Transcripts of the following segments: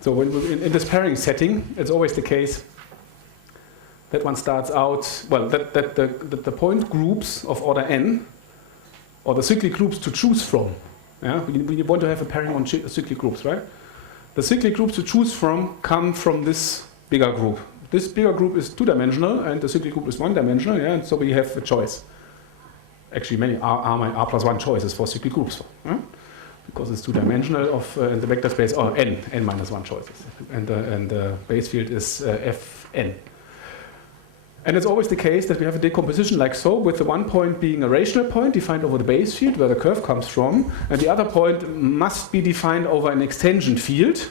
So when in this pairing setting, it's always the case that one starts out, well, that the point groups of order n, or the cyclic groups to choose from, yeah? We want to have a pairing on cyclic groups, right? The cyclic groups to choose from come from this bigger group. This bigger group is two-dimensional, and the cyclic group is one-dimensional, yeah? And so we have a choice. Actually, many R plus one choices for cyclic groups, yeah? Because it's two-dimensional of the vector space, or n minus one choices, and the base field is Fn. And it's always the case that we have a decomposition like so, with the one point being a rational point defined over the base field where the curve comes from, and the other point must be defined over an extension field.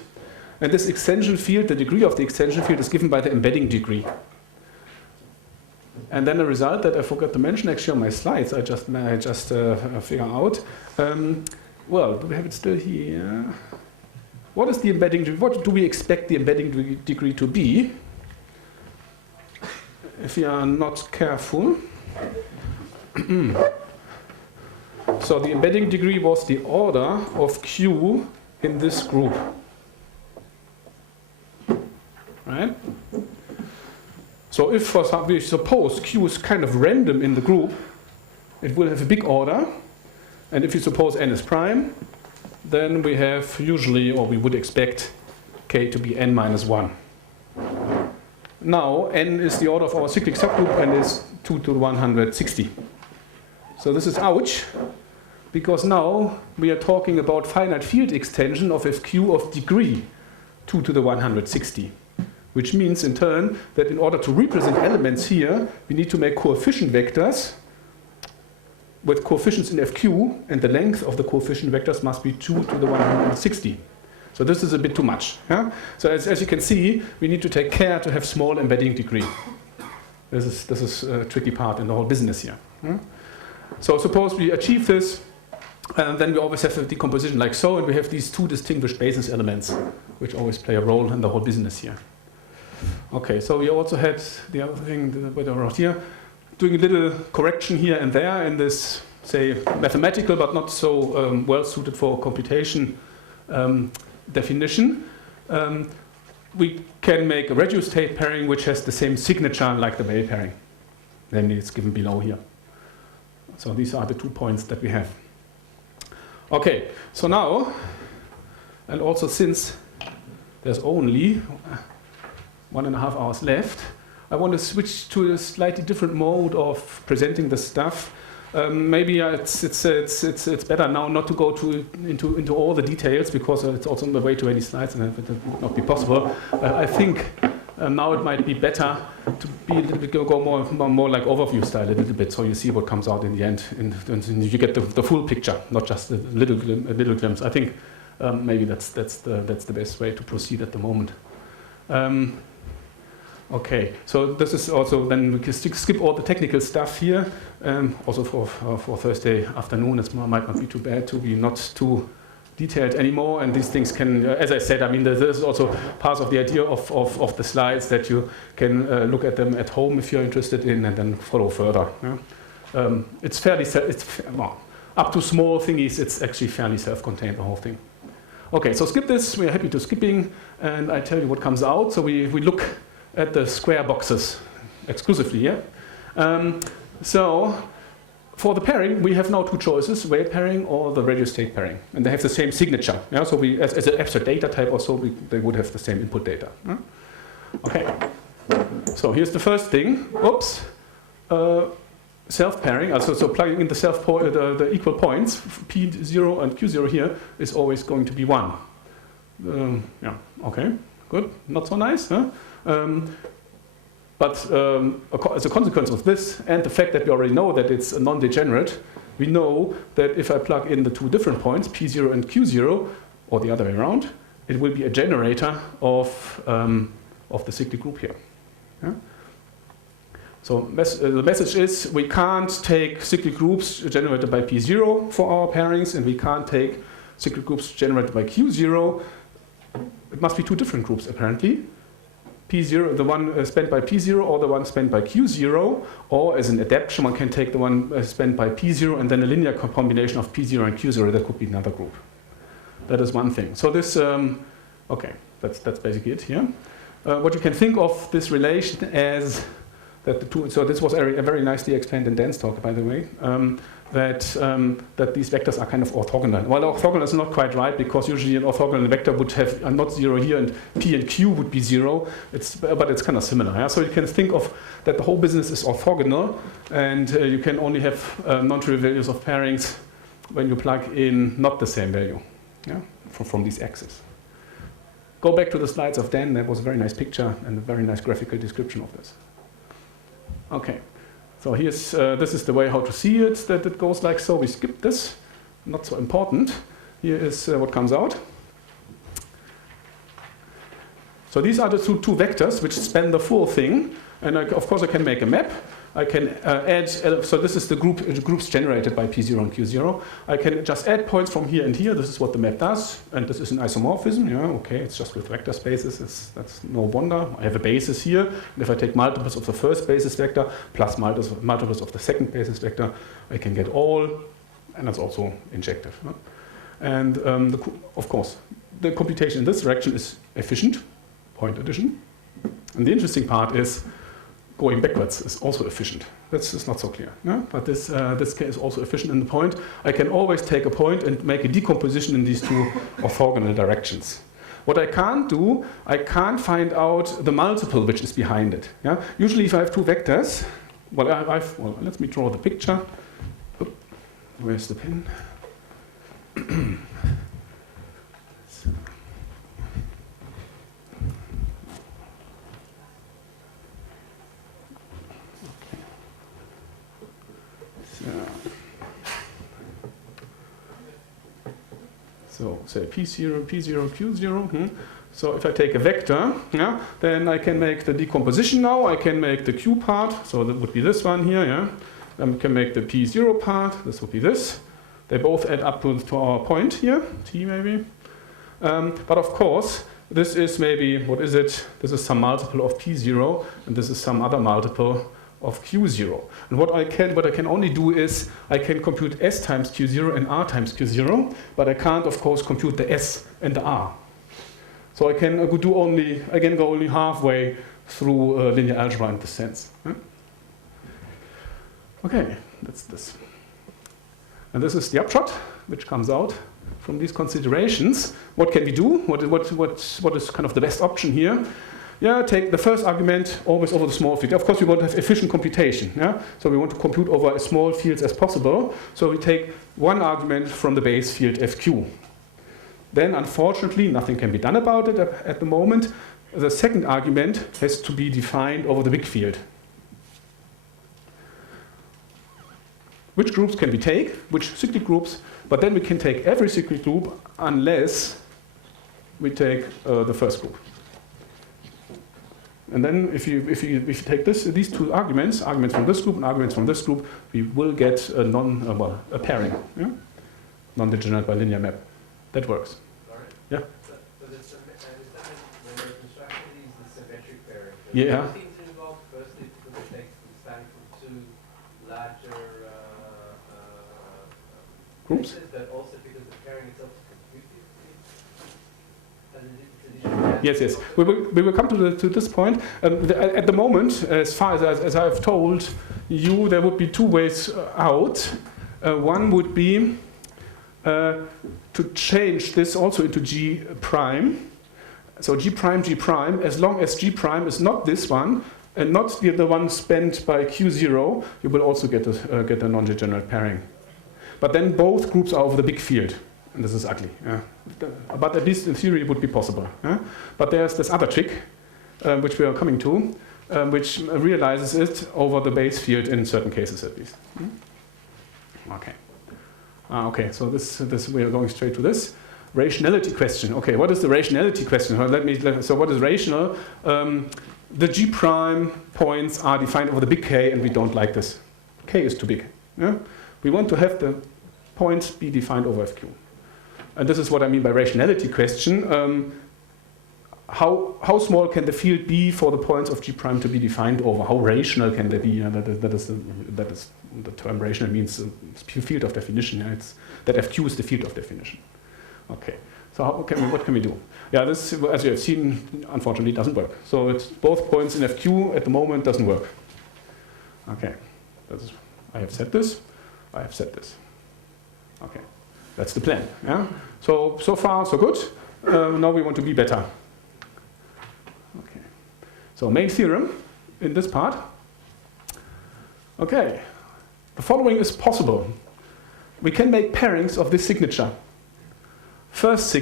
And this extension field, the degree of the extension field, is given by the embedding degree. And then the result that I forgot to mention actually on my slides, I just figure out. Well, do we have it still here? What is the embedding degree? What do we expect the embedding degree to be? If we are not careful. So the embedding degree was the order of Q in this group. Right? So if for some, we suppose Q is kind of random in the group, it will have a big order. And if you suppose n is prime, then we have usually, or we would expect, k to be n minus 1. Now, n is the order of our cyclic subgroup and is 2 to the 160. So this is ouch, because now we are talking about finite field extension of Fq of degree 2 to the 160. Which means in turn that in order to represent elements here, we need to make coefficient vectors with coefficients in Fq, and the length of the coefficient vectors must be 2 to the 160. So this is a bit too much. Yeah? So as you can see, we need to take care to have small embedding degree. This is a tricky part in the whole business here. Yeah? So suppose we achieve this, and then we always have a decomposition like so, and we have these two distinguished basis elements, which always play a role in the whole business here. Okay, so we also had the other thing around here, doing a little correction here and there in this, say, mathematical but not so well suited for computation definition. We can make a reduced Tate pairing which has the same signature like the Weil pairing. Namely, it's given below here. So these are the 2 points that we have. Okay, so now, and also since there's only 1.5 hours left, I want to switch to a slightly different mode of presenting the stuff. Maybe it's better now not to go into all the details, because it's also on the way to many slides and it would not be possible. I think now it might be better to be a little bit, go more like overview style a little bit, so you see what comes out in the end, and you get the full picture, not just a little glimpse. I think maybe that's the best way to proceed at the moment. Okay, so this is also, then we can skip all the technical stuff here. Also for Thursday afternoon, it might not be too bad to be not too detailed anymore. And these things can, as I said, I mean, this is also part of the idea of the slides, that you can look at them at home if you're interested in, and then follow further. Yeah? It's fairly, well, up to small thingies, it's actually fairly self-contained, the whole thing. Okay, so skip this. We're happy to skipping, and I tell you what comes out. So we look at the square boxes exclusively, yeah? So for the pairing, we have now two choices, Weil pairing or the reduced Tate pairing. And they have the same signature. Yeah? So we, as an abstract data type or so, they would have the same input data. Yeah? Okay, so here's the first thing. Oops. Self-pairing, so plugging in the equal points, P0 and Q0 here, is always going to be 1. Yeah, okay, good, not so nice, huh? But as a consequence of this, and the fact that we already know that it's a non-degenerate, we know that if I plug in the two different points, P0 and Q0, or the other way around, it will be a generator of the cyclic group here. Yeah? So the message is, we can't take cyclic groups generated by P0 for our pairings, and we can't take cyclic groups generated by Q0. It must be two different groups, apparently. P0, the one spent by P0 or the one spent by Q0, or as an adaptation, one can take the one spent by P0 and then a linear combination of P0 and Q0. That could be another group. That is one thing. So this, okay, That's basically it here. What you can think of this relation as that the two. So this was a very nicely explained in Dan's talk, by the way. That these vectors are kind of orthogonal. Well, orthogonal is not quite right because usually an orthogonal vector would have a not zero here and p and q would be zero. But it's kind of similar. Yeah? So you can think of that the whole business is orthogonal, and you can only have non-trivial values of pairings when you plug in not the same value, yeah? from these axes. Go back to the slides of Dan. That was a very nice picture and a very nice graphical description of this. Okay. So here's, this is the way how to see it, that it goes like so. We skip this, not so important. Here is what comes out. So these are the two vectors which span the full thing. And of course I can make a map. I can add, so this is the groups generated by P0 and Q0. I can just add points from here and here. This is what the map does. And this is an isomorphism. Yeah, okay, it's just with vector spaces. That's no wonder. I have a basis here. And if I take multiples of the first basis vector plus multiples of the second basis vector, I can get all. And that's also injective. Yeah? And of course, the computation in this direction is efficient, point addition. And the interesting part is going backwards is also efficient. That's not so clear. Yeah? But this case is also efficient in the point. I can always take a point and make a decomposition in these two orthogonal directions. What I can't do, I can't find out the multiple which is behind it. Yeah? Usually if I have two vectors, well, let me draw the picture. Oop, where's the pen? So say P0, Q0. So if I take a vector, yeah, then I can make the decomposition now. I can make the Q part. So that would be this one here. Yeah. Then we can make the P0 part. This would be this. They both add up to our point here, T maybe. But of course, this is maybe, what is it? This is some multiple of P0, and this is some other multiple of Q0. And what I can only do is I can compute S times Q0 and R times Q0, but I can't, of course, compute the S and the R. So I can go only halfway through linear algebra in this sense. Huh? Okay, that's this. And this is the upshot, which comes out from these considerations. What can we do? What is kind of the best option here? Yeah, take the first argument always over the small field. Of course, we want to have efficient computation. Yeah? So we want to compute over as small fields as possible. So we take one argument from the base field FQ. Then, unfortunately, nothing can be done about it at the moment. The second argument has to be defined over the big field. Which groups can we take? Which cyclic groups? But then we can take every cyclic group unless we take the first group. And then if you take these two arguments from this group and arguments from this group, we will get a pairing, yeah? Non-degenerate bilinear map. That works. Sorry? Yeah. So when we're constructing these, the symmetric pairing, yeah. things involved firstly because it takes the time from two larger groups, but also because the pairing itself is computed. Yes. We will come to this point. At the moment, as far as I've told you, there would be two ways out. One would be to change this also into G prime. So G prime, as long as G prime is not this one and not the one spent by Q0, you will also get a non-degenerate pairing. But then both groups are over the big field. And this is ugly. Yeah. But at least in theory it would be possible. Yeah? But there's this other trick, which we are coming to, which realizes it over the base field in certain cases at least. Okay. Okay, so this we are going straight to this. Rationality question. Okay, what is the rationality question? So what is rational? The G prime points are defined over the big K, and we don't like this. K is too big. Yeah? We want to have the points be defined over FQ. And this is what I mean by rationality question. How small can the field be for the points of G prime to be defined over? How rational can they be? Yeah, that is the term rational means field of definition. Yeah? That FQ is the field of definition. Okay. So what can we do? Yeah, this, as you have seen, unfortunately doesn't work. So it's both points in FQ at the moment doesn't work. Okay, I have said this. I have said this. Okay, that's the plan. Yeah. So far so good. Now we want to be better. Okay. So main theorem in this part. Okay, the following is possible. We can make pairings of this signature. First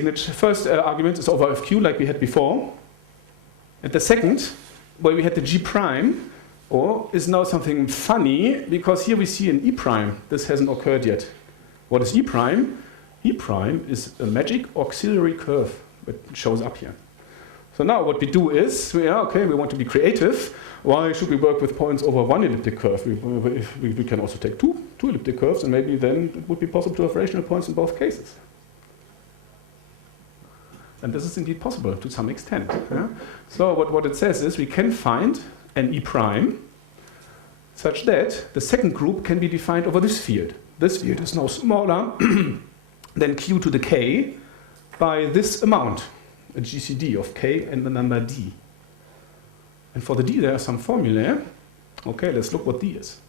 argument is over FQ like we had before. And the second, where we had the G prime, is now something funny, because here we see an E prime. This hasn't occurred yet. What is E prime? E prime is a magic auxiliary curve that shows up here. So now what we do is, we want to be creative. Why should we work with points over one elliptic curve? We can also take two elliptic curves, and maybe then it would be possible to have rational points in both cases. And this is indeed possible to some extent. Yeah? So what it says is we can find an E prime such that the second group can be defined over this field. This field is now smaller than Q to the K by this amount, a GCD of K and the number D. And for the D there are some formulae. Okay, let's look what D is.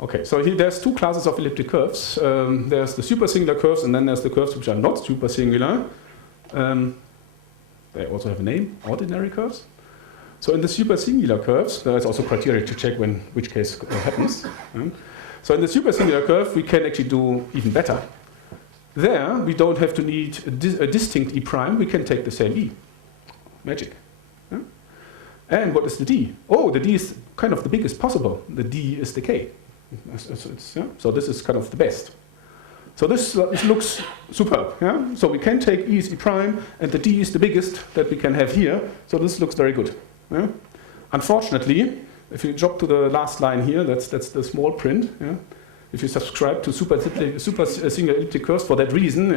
Okay, so here there's two classes of elliptic curves. There's the supersingular curves, and then there's the curves which are not supersingular. They also have a name, ordinary curves. So in the supersingular curves, there is also criteria to check which case happens. So in the supersingular curve, we can actually do even better. There, we don't have to need a distinct E prime. We can take the same E. Magic. And what is the D? Oh, the D is kind of the biggest possible. The D is the K. So this is kind of the best. So this looks superb. Yeah? So we can take E is E prime, and the D is the biggest that we can have here. So this looks very good. Yeah? Unfortunately, if you drop to the last line here, that's the small print. Yeah? If you subscribe to supersingular elliptic curves for that reason,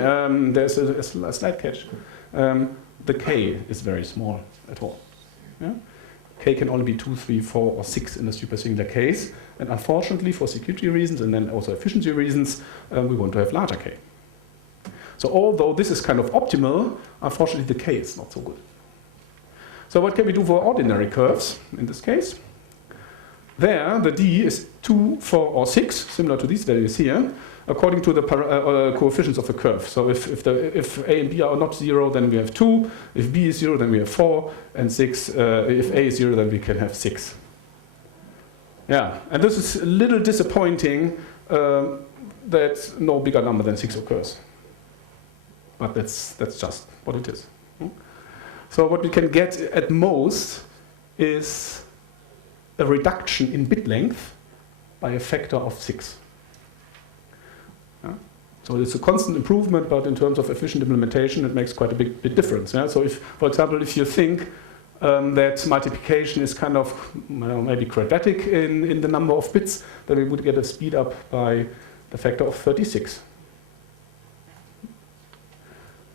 there's a slight catch. The K is very small at all. Yeah? K can only be 2, 3, 4, or 6 in the supersingular case. And unfortunately, for security reasons and then also efficiency reasons, we want to have larger K. So although this is kind of optimal, unfortunately the K is not so good. So what can we do for ordinary curves in this case? There, the D is 2, 4, or 6, similar to these values here, according to the coefficients of the curve. So if A and B are not 0, then we have 2. If B is 0, then we have 4. And 6, if A is 0, then we can have 6. Yeah, and this is a little disappointing that no bigger number than 6 occurs. But that's just what it is. So what we can get at most is a reduction in bit length by a factor of 6. Yeah? So it's a constant improvement, but in terms of efficient implementation, it makes quite a big difference. Yeah? So if, for example, if you think that multiplication is kind of maybe quadratic in the number of bits, then we would get a speed up by the factor of 36.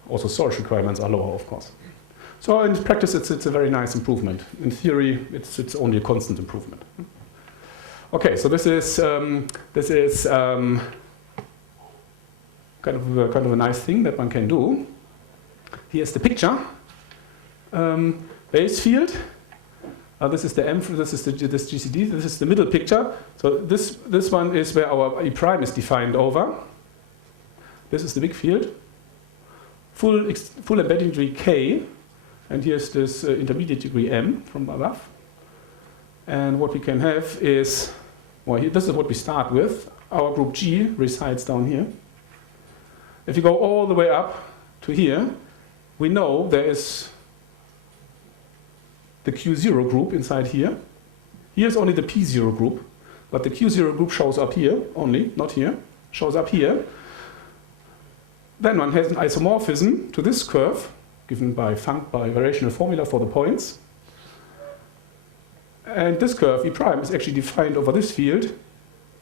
Also storage requirements are lower, of course. So in practice, it's a very nice improvement. In theory, it's only a constant improvement. Okay, so this is kind of a nice thing that one can do. Here's the picture. Base field. This is the M. This is this GCD. This is the middle picture. So this one is where our E prime is defined over. This is the big field. Full embedding degree K. And here's this intermediate degree M from above. And what we can have is, well, this is what we start with. Our group G resides down here. If you go all the way up to here, we know there is the Q0 group inside here. Here's only the P0 group, but the Q0 group shows up here only, not here, shows up here. Then one has an isomorphism to this curve, given by variational formula for the points. And this curve, E prime, is actually defined over this field,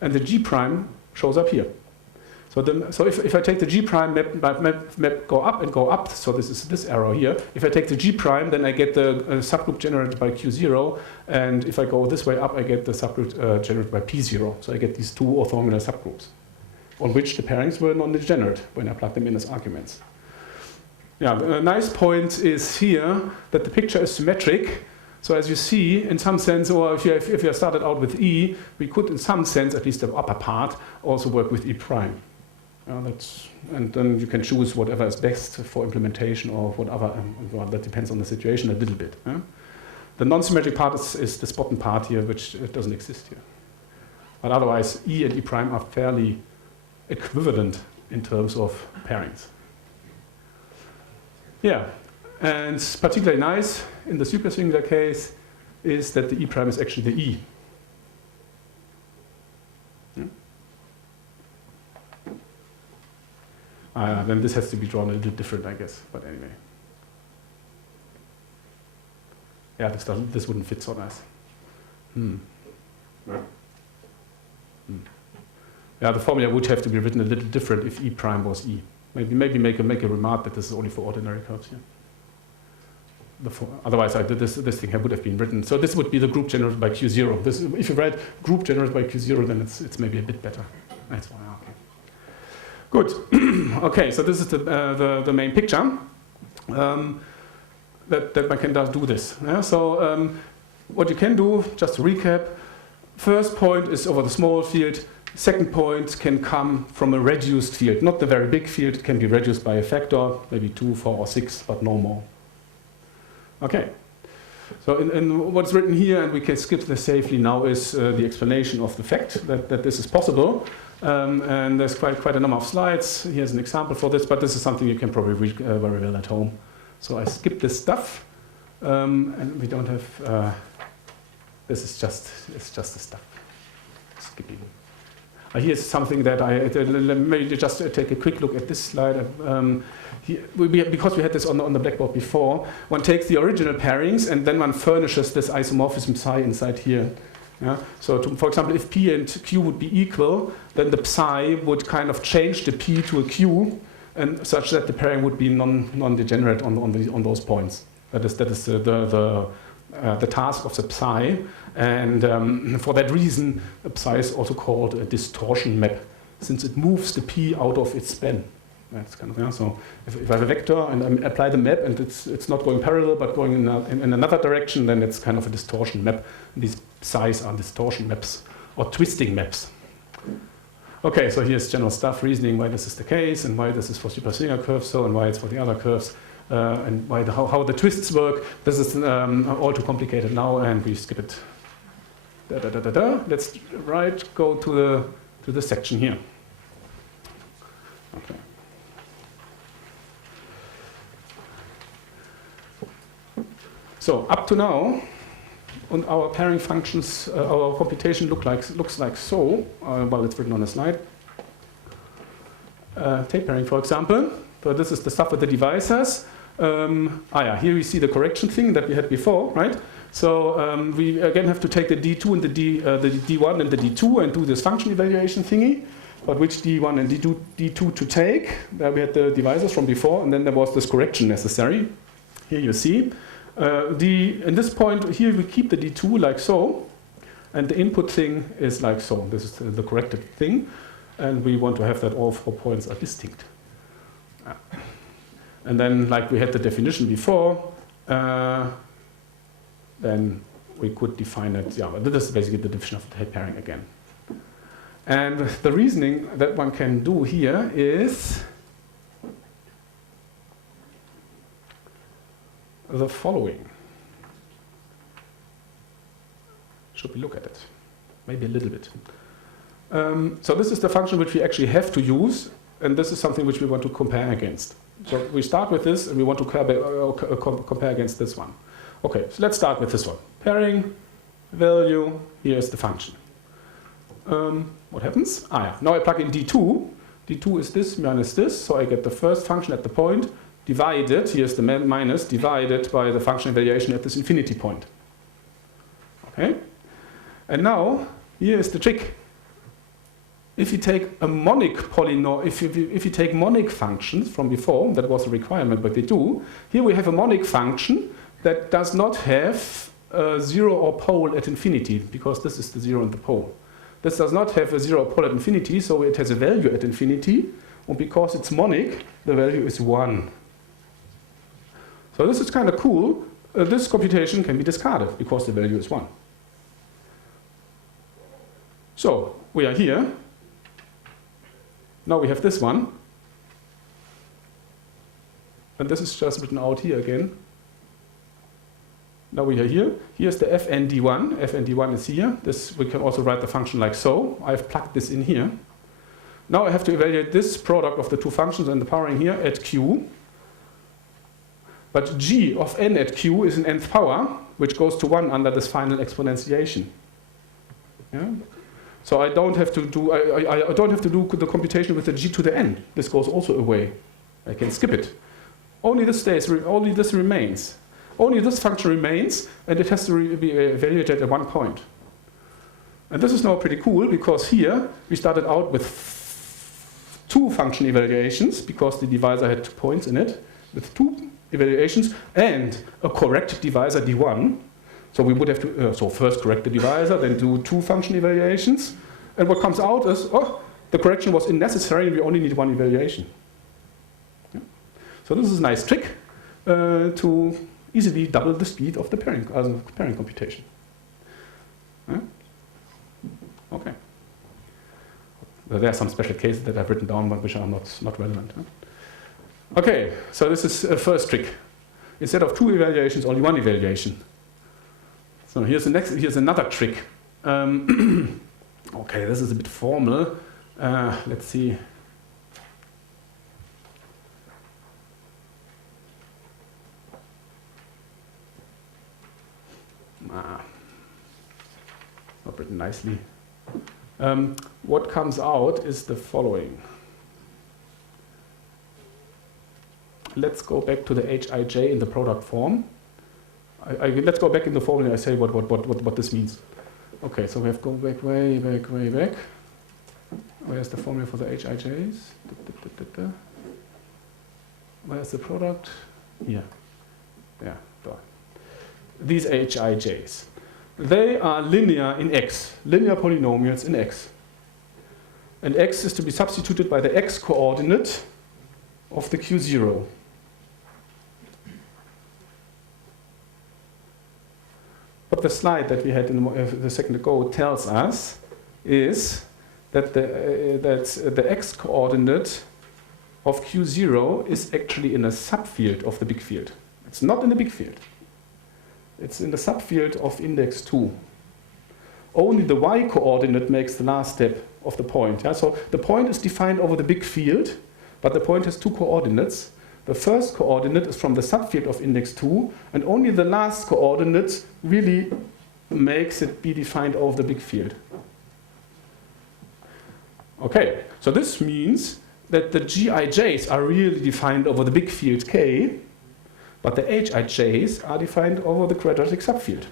and the G prime shows up here. So if I take the G prime, map go up and go up, so this is this arrow here. If I take the G prime, then I get the subgroup generated by Q0, and if I go this way up, I get the subgroup generated by P0. So I get these two orthogonal subgroups, on which the pairings were non-degenerate when I plug them in as arguments. Yeah, a nice point is here that the picture is symmetric. So as you see, in some sense, or if you started out with E, we could, in some sense, at least the upper part, also work with E prime. And then you can choose whatever is best for implementation or whatever. Well, that depends on the situation a little bit. Yeah? The non-symmetric part is this bottom part here, which doesn't exist here. But otherwise, E and E prime are fairly equivalent in terms of pairings. Yeah, and particularly nice in the supersingular case is that the E prime is actually the E. Then this has to be drawn a little different, I guess. But anyway, yeah, this wouldn't fit so nice. Yeah, the formula would have to be written a little different if E prime was E. Maybe make a remark that this is only for ordinary curves here. Otherwise, this thing would have been written. So this would be the group generated by Q0. If you write group generated by Q0, then it's maybe a bit better. That's why. Okay. Good. Okay, so this is the main picture that one can do this. Yeah? So what you can do, just to recap, first point is over the small field. Second point can come from a reduced field, not the very big field. It can be reduced by a factor, maybe 2, 4, or 6, but no more. Okay. So in what's written here, and we can skip this safely now, is the explanation of the fact that this is possible. And there's quite a number of slides. Here's an example for this, but this is something you can probably read very well at home. So I skip this stuff, and we don't have. This is it's just the stuff. Skipping. Here's something that maybe just take a quick look at this slide. Because we had this on the blackboard before, one takes the original pairings and then one furnishes this isomorphism psi inside here. Yeah? So for example, if P and Q would be equal, then the psi would kind of change the P to a Q, and such that the pairing would be non-degenerate on those points. That is the task of the psi, and for that reason, a psi is also called a distortion map, since it moves the P out of its span. That's kind of, yeah. So if I have a vector and I apply the map and it's not going parallel but going in another direction, then it's kind of a distortion map. And these psis are distortion maps or twisting maps. Okay, so here's general stuff, reasoning why this is the case and why this is for supersingular curves, and why it's for the other curves, and why how the twists work. This is all too complicated now, and we skip it. Let's go to the section here. Okay. So up to now, on our pairing functions, our computation looks like so. Well, it's written on a slide. Tate pairing, for example. So this is the stuff with the divisors. Here we see the correction thing that we had before, right? So we again have to take the D2 and the D1 and the D2 and do this function evaluation thingy. But which D1 and D2 to take? There we had the divisors from before, and then there was this correction necessary. Here you see. In this point here we keep the D2 like so, and the input thing is like so. This is the corrected thing, and we want to have that all 4 points are distinct. And then, like we had the definition before, then we could define it. Yeah, but this is basically the definition of the Tate pairing again. And the reasoning that one can do here is the following. Should we look at it? Maybe a little bit. So this is the function which we actually have to use, and this is something which we want to compare against. So we start with this, and we want to compare against this one. Okay, so let's start with this one. Pairing, value, here's the function. What happens? Now I plug in D2. D2 is this minus this, so I get the first function at the point, divided, here's the minus, divided by the function evaluation at this infinity point. Okay? And now, here is the trick. If you take a monic polynomial, if you take monic functions from before, that was a requirement, but they do, here we have a monic function that does not have a zero or pole at infinity, because this is the zero and the pole. This does not have a zero or pole at infinity, so it has a value at infinity, and because it's monic, the value is 1. So this is kind of cool. This computation can be discarded because the value is 1. So we are here. Now we have this one. And this is just written out here again. Now we are here. Here's the fnd1. fnd1 is here. This, we can also write the function like so. I've plugged this in here. Now I have to evaluate this product of the two functions and the powering here at q. But g of n at q is an nth power, which goes to 1 under this final exponentiation. Yeah? So I don't have to do I don't have to do the computation with the g to the n. This goes also away. I can skip it. Only this stays. Only this remains. Only this function remains, and it has to be evaluated at one point. And this is now pretty cool because here we started out with two function evaluations because the divisor had 2 points in it, with 2 evaluations and a correct divisor d1. So we would have to so first correct the divisor, then do 2 function evaluations, and what comes out is, oh, the correction was unnecessary and we only need 1 evaluation. Yeah. So this is a nice trick to easily double the speed of the pairing computation. Yeah. Okay. Well, there are some special cases that I've written down, but which are not relevant. Huh? Okay, so this is a first trick. Instead of 2 evaluations, only 1 evaluation. So here's another trick. Okay, this is a bit formal. Let's see. Not written nicely. What comes out is the following. Let's go back to the Hij in the product form. Let's go back in the formula and I say what this means. Okay, so we have to go back, way back. Where's the formula for the Hij's? Where's the product? Here. Yeah, there. These Hij's. They are linear in X, linear polynomials in X. And X is to be substituted by the X coordinate of the Q0. What the slide that we had in the second ago tells us is that the X coordinate of Q0 is actually in a subfield of the big field. It's not in the big field. It's in the subfield of index 2. Only the y coordinate makes the last step of the point. Yeah? So the point is defined over the big field, but the point has 2 coordinates. The first coordinate is from the subfield of index 2, and only the last coordinate really makes it be defined over the big field. Okay, so this means that the Gij's are really defined over the big field K, but the Hij's are defined over the quadratic subfield.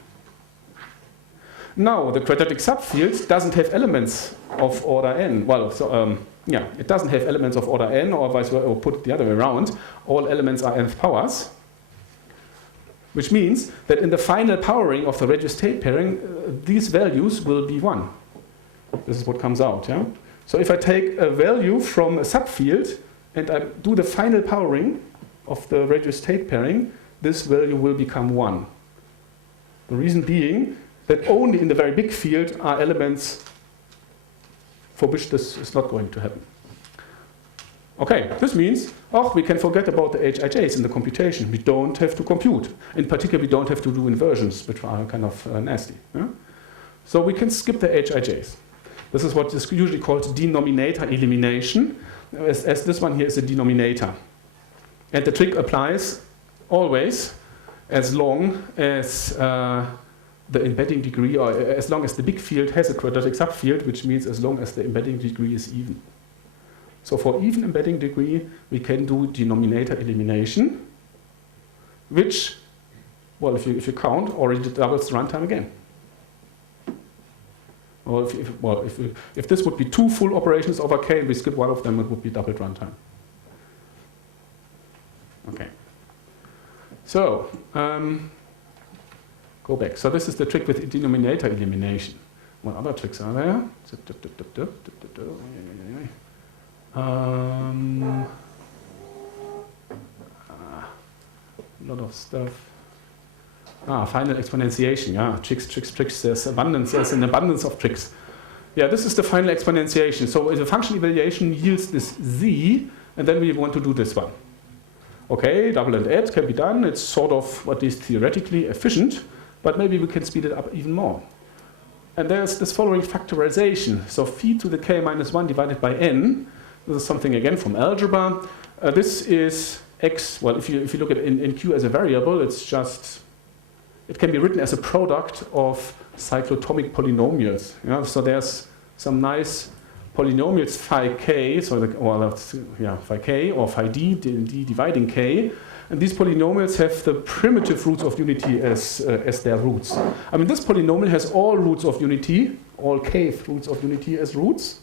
Now, the quadratic subfield doesn't have elements of order n. Well, so, yeah, it doesn't have elements of order n, or vice versa, or put it the other way around. All elements are nth powers, which means that in the final powering of the reduced Tate pairing, these values will be 1. This is what comes out. Yeah? So if I take a value from a subfield and I do the final powering of the reduced Tate pairing, this value will become 1. The reason being that only in the very big field are elements for which this is not going to happen. Okay, this means, we can forget about the Hij's in the computation. We don't have to compute. In particular, we don't have to do inversions, which are kind of nasty. Yeah? So we can skip the Hij's. This is what is usually called denominator elimination, as this one here is a denominator. And the trick applies always as long as the embedding degree, or as long as the big field has a quadratic subfield, which means as long as the embedding degree is even. So for even embedding degree, we can do denominator elimination, which, well, if you count, already doubles the runtime again. Or if this would be 2 full operations over k, and we skip one of them, it would be doubled runtime. Okay. So, go back. So this is the trick with denominator elimination. What other tricks are there? A lot of stuff. Final exponentiation. Yeah, tricks. There's an abundance of tricks. Yeah, this is the final exponentiation. So the function evaluation yields this z, and then we want to do this one. Okay, double and add can be done. It's sort of, at least theoretically, efficient, but maybe we can speed it up even more. And there's this following factorization. So phi to the k minus 1 divided by n. This is something again from algebra. This is x. Well, if you look at in Q as a variable, it's just, it can be written as a product of cyclotomic polynomials. Yeah? So there's some nice polynomials phi k, phi k or phi d dividing k, and these polynomials have the primitive roots of unity as their roots. I mean, this polynomial has all roots of unity, all kth roots of unity as roots,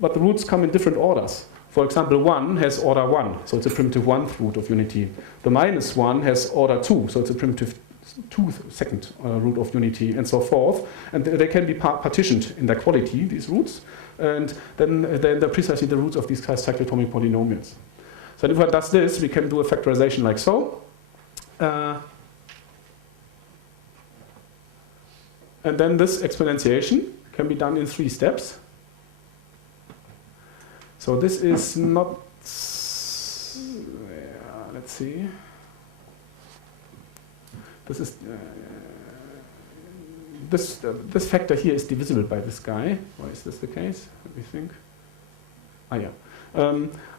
but the roots come in different orders. For example, 1 has order 1, so it's a primitive 1th root of unity. The minus 1 has order 2, so it's a primitive 2nd second root of unity, and so forth. And they can be partitioned in their quality, these roots, and then they're precisely the roots of these cyclotomic polynomials. So if one does this, we can do a factorization like so. And then this exponentiation can be done in 3 steps. So this is not, let's see. This is this factor here is divisible by this guy. Why is this the case? Let me think.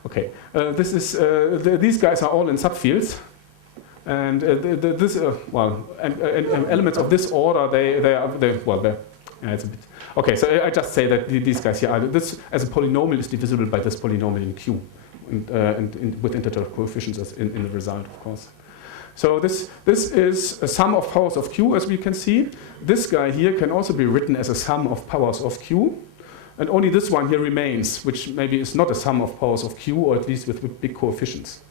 Okay. This is these guys are all in subfields, and elements of this order it's a bit okay. So I just say that these guys here this as a polynomial is divisible by this polynomial in Q, and with integer coefficients in the result, of course. So this is a sum of powers of Q, as we can see. This guy here can also be written as a sum of powers of Q. And only this one here remains, which maybe is not a sum of powers of Q, or at least with big coefficients.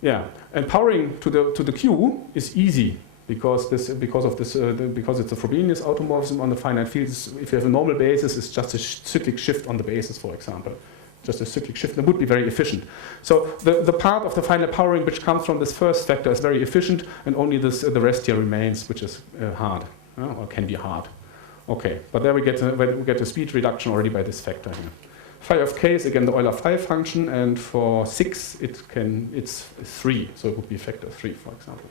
Yeah, and powering to the Q is easy because it's a Frobenius automorphism on the finite fields. If you have a normal basis, it's just a cyclic shift on the basis, for example. Just a cyclic shift, that would be very efficient. So the part of the final powering which comes from this first factor is very efficient, and only the rest here remains, which is hard, or can be hard. Okay, but there we get a speed reduction already by this factor here. Phi of k is again the Euler phi function, and for 6 it's 3, so it would be a factor of 3, for example.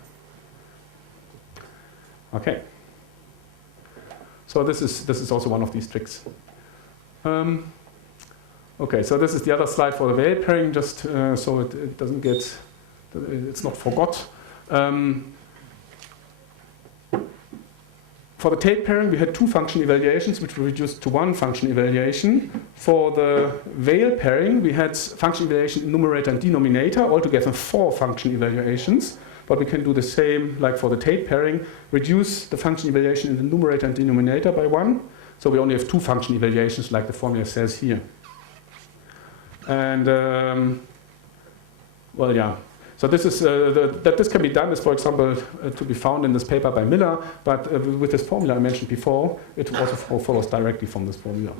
Okay. So this is also one of these tricks. Okay, so this is the other slide for the Weil pairing, just so it doesn't get, it's not forgot. For the Tate pairing, we had 2 function evaluations, which were reduced to 1 function evaluation. For the Weil pairing, we had function evaluation in numerator and denominator, altogether 4 function evaluations. But we can do the same like for the Tate pairing, reduce the function evaluation in the numerator and denominator by 1. So we only have 2 function evaluations, like the formula says here. And well, yeah. So this is that this can be done is, for example, to be found in this paper by Miller. But with this formula I mentioned before, it also follows directly from this formula.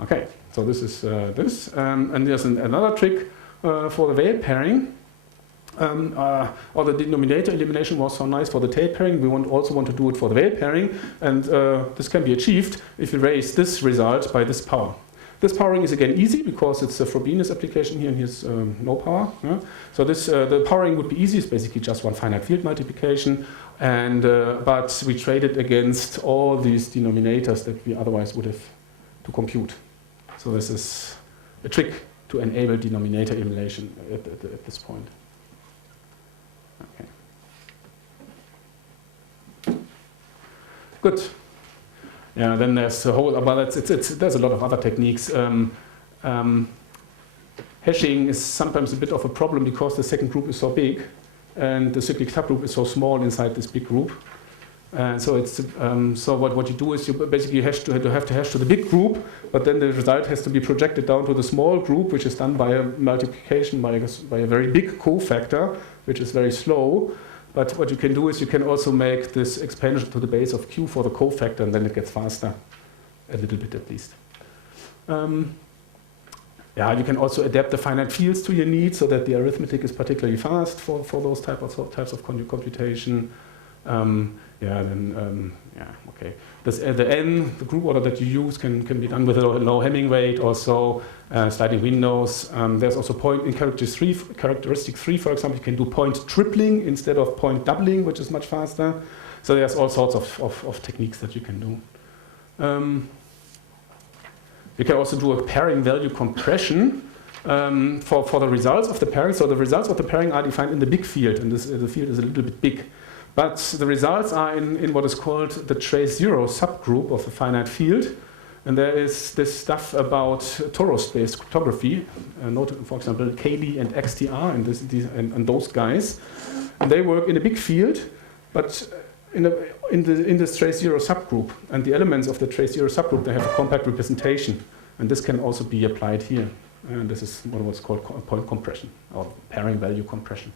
Okay. So this is this, and there's another trick for the Weil pairing. Or the denominator elimination was so nice for the Tate pairing. We also want to do it for the Weil pairing, and this can be achieved if we raise this result by this power. This powering is again easy because it's a Frobenius application here, and here's no power. Yeah? So this the powering would be easy. It's basically just one finite field multiplication, and but we trade it against all these denominators that we otherwise would have to compute. So this is a trick to enable denominator elimination at this point. Okay. Good. Yeah, then there's a whole, well, there's a lot of other techniques. Hashing is sometimes a bit of a problem because the second group is so big and the cyclic subgroup is so small inside this big group. So it's so what you do is you basically have to hash to the big group, but then the result has to be projected down to the small group, which is done by a multiplication by a very big cofactor, which is very slow. But what you can do is you can also make this expansion to the base of Q for the cofactor, and then it gets faster, a little bit at least. yeah, you can also adapt the finite fields to your needs so that the arithmetic is particularly fast for those types of computation. Okay. The n, the group order that you use can be done with a low Hamming weight, also sliding windows. There's also point in characteristic 3, for example, you can do point tripling instead of point doubling, which is much faster. So there's all sorts of techniques that you can do. You can also do a pairing value compression for the results of the pairing. So the results of the pairing are defined in the big field, and the field is a little bit big. But the results are in what is called the trace zero subgroup of the finite field. And there is this stuff about torus-based cryptography, for example, KD and XTR and those guys. And they work in a big field, but in this trace zero subgroup. And the elements of the trace zero subgroup, they have a compact representation. And this can also be applied here. And this is what's called point compression, or pairing value compression.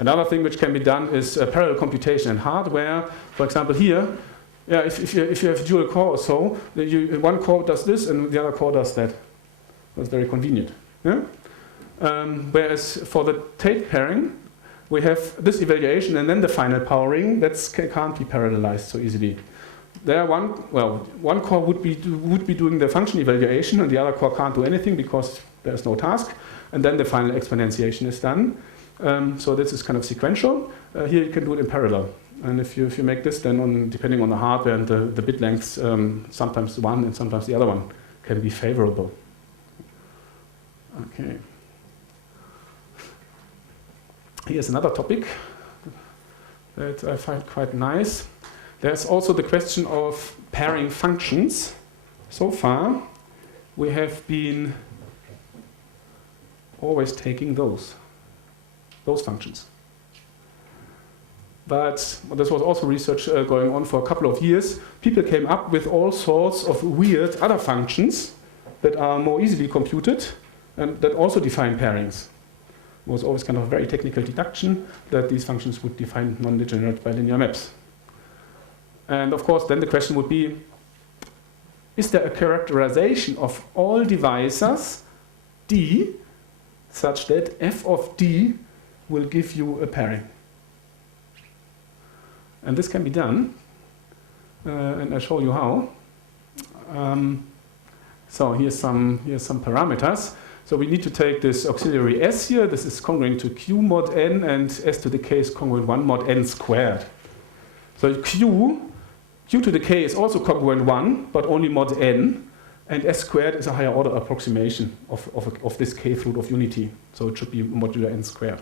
Another thing which can be done is parallel computation in hardware. For example, here, yeah, if you have dual core or so, one core does this and the other core does that. That's very convenient. Yeah? Whereas for the Tate pairing, we have this evaluation and then the final powering. That can't be parallelized so easily. There, one core would be doing the function evaluation, and the other core can't do anything because there's no task. And then the final exponentiation is done. So this is kind of sequential. Here you can do it in parallel. And if you make this, then depending on the hardware and the bit lengths, sometimes one and sometimes the other one can be favorable. Okay. Here's another topic that I find quite nice. There's also the question of pairing functions. So far, we have been always taking those functions. But this was also research going on for a couple of years. People came up with all sorts of weird other functions that are more easily computed and that also define pairings. It was always kind of a very technical deduction that these functions would define non-degenerate bilinear maps. And of course, then the question would be, is there a characterization of all divisors D such that f of D will give you a pairing? And this can be done, and I'll show you how. So here's some parameters. So we need to take this auxiliary s here. This is congruent to q mod n, and s to the k is congruent 1 mod n squared. So q to the k is also congruent 1, but only mod n, and s squared is a higher order approximation of this kth root of unity. So it should be modular n squared.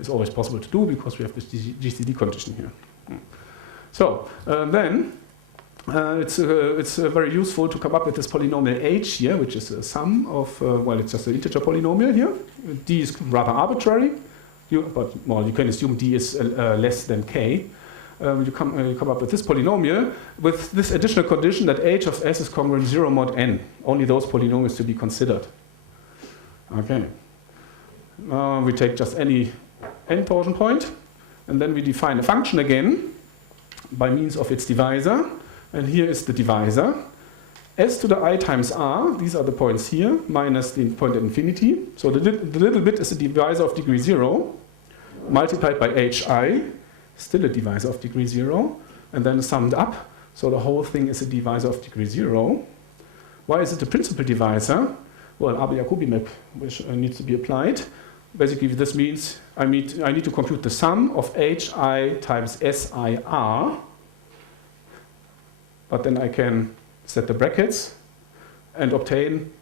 It's always possible to do because we have this GCD condition here. So then it's very useful to come up with this polynomial h here, which is a sum of, well, it's just an integer polynomial here. D is rather arbitrary, but well, you can assume D is less than k. You come up with this polynomial with this additional condition that h of s is congruent 0 mod n. Only those polynomials to be considered. Okay. We take just any n torsion point, and then we define a function again by means of its divisor. And here is the divisor. S to the I times r, these are the points here, minus the point at infinity. So the little bit is a divisor of degree 0, multiplied by hi, still a divisor of degree 0, and then summed up. So the whole thing is a divisor of degree 0. Why is it a principal divisor? Well, Abel-Jacobi map, which needs to be applied. Basically, this means I need to compute the sum of hi times SIR, but then I can set the brackets and obtain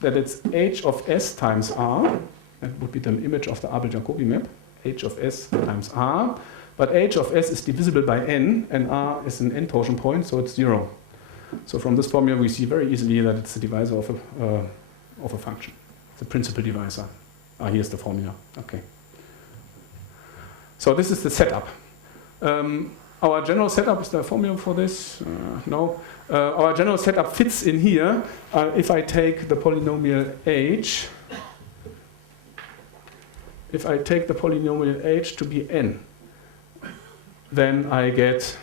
that it's h of s times r. That would be the image of the Abel-Jacobi map, h of s times r. But h of s is divisible by n, and r is an n torsion point, so it's 0. So from this formula, we see very easily that it's the divisor of a function, the principal divisor. Here's the formula. Okay. So this is the setup. Our general setup, is there a formula for this? No. Our general setup fits in here if I take the polynomial h. If I take the polynomial h to be n, then I get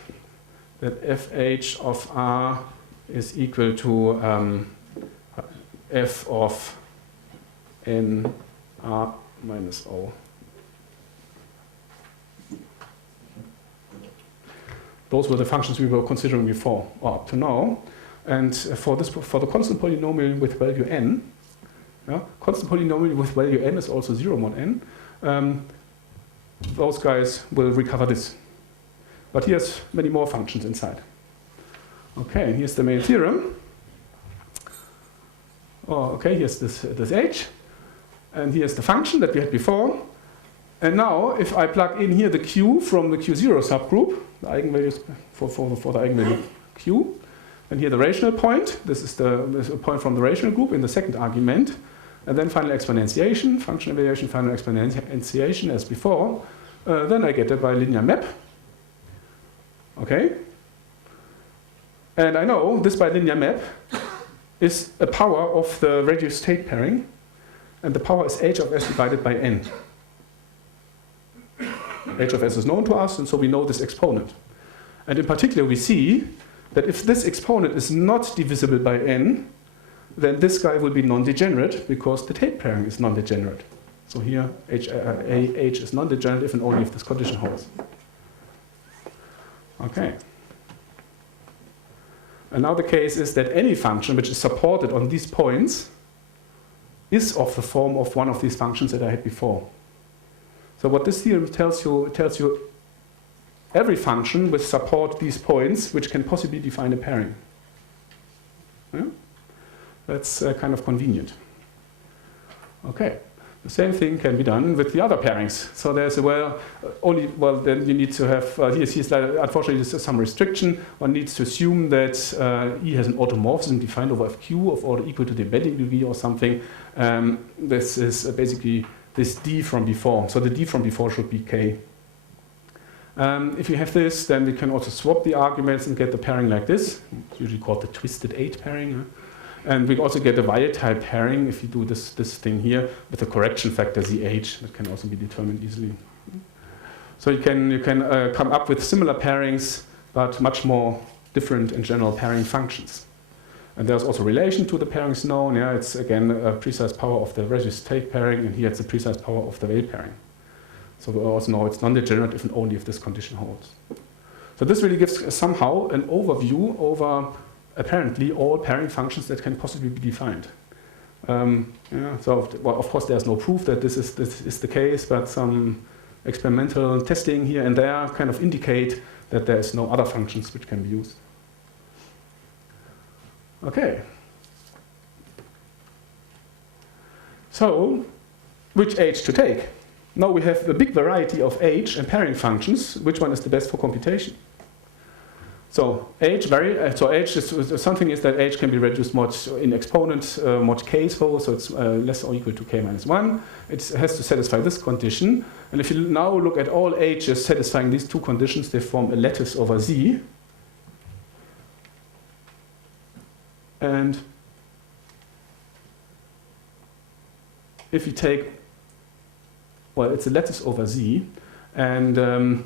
that fh of r is equal to f of n r minus o. Those were the functions we were considering before, or up to now. And for the constant polynomial with value n, yeah, constant polynomial with value n is also 0 mod n. Those guys will recover this. But here's many more functions inside. Okay, here's the main theorem. Oh, okay, here's this h. And here's the function that we had before. And now, if I plug in here the q from the q0 subgroup, the eigenvalues for the eigenvalue q, and here the rational point, this is a point from the rational group in the second argument, and then final exponentiation, function evaluation, final exponentiation as before, then I get a bilinear map. Okay? And I know this bilinear map is a power of the reduced Tate pairing, and the power is h of s divided by n. H of s is known to us, and so we know this exponent. And in particular, we see that if this exponent is not divisible by n, then this guy will be non-degenerate because the Tate pairing is non-degenerate. So here, h is non-degenerate if and only if this condition holds. Okay. And now the case is that any function which is supported on these points is of the form of one of these functions that I had before. So what this theorem tells you every function will support these points which can possibly define a pairing. Yeah? That's kind of convenient. Okay, the same thing can be done with the other pairings. So there's a then you need to have, unfortunately there's some restriction. One needs to assume that E has an automorphism defined over Fq of order equal to the embedding degree or something. This is basically this D from before. So the D from before should be K. If you have this, then we can also swap the arguments and get the pairing like this. It's usually called the twisted 8 pairing. And we also get a Weil type pairing if you do this thing here with a correction factor ZH that can also be determined easily. So you can come up with similar pairings, but much more different in general pairing functions. And there's also relation to the pairings known. Yeah, it's again a precise power of the reduced Tate pairing, and here it's a precise power of the Weil pairing. So we also know it's non-degenerate if and only if this condition holds. So this really gives somehow an overview over apparently all pairing functions that can possibly be defined. So of course there's no proof that this is the case, but some experimental testing here and there kind of indicate that there is no other functions which can be used. Okay. So, which H to take? Now we have a big variety of H and pairing functions. Which one is the best for computation? So H is something is that H can be reduced mod in exponent mod k, so it's less or equal to k minus 1. It has to satisfy this condition. And if you now look at all H's satisfying these two conditions, they form a lattice over Z. And if you take, well, it's a lattice over Z, and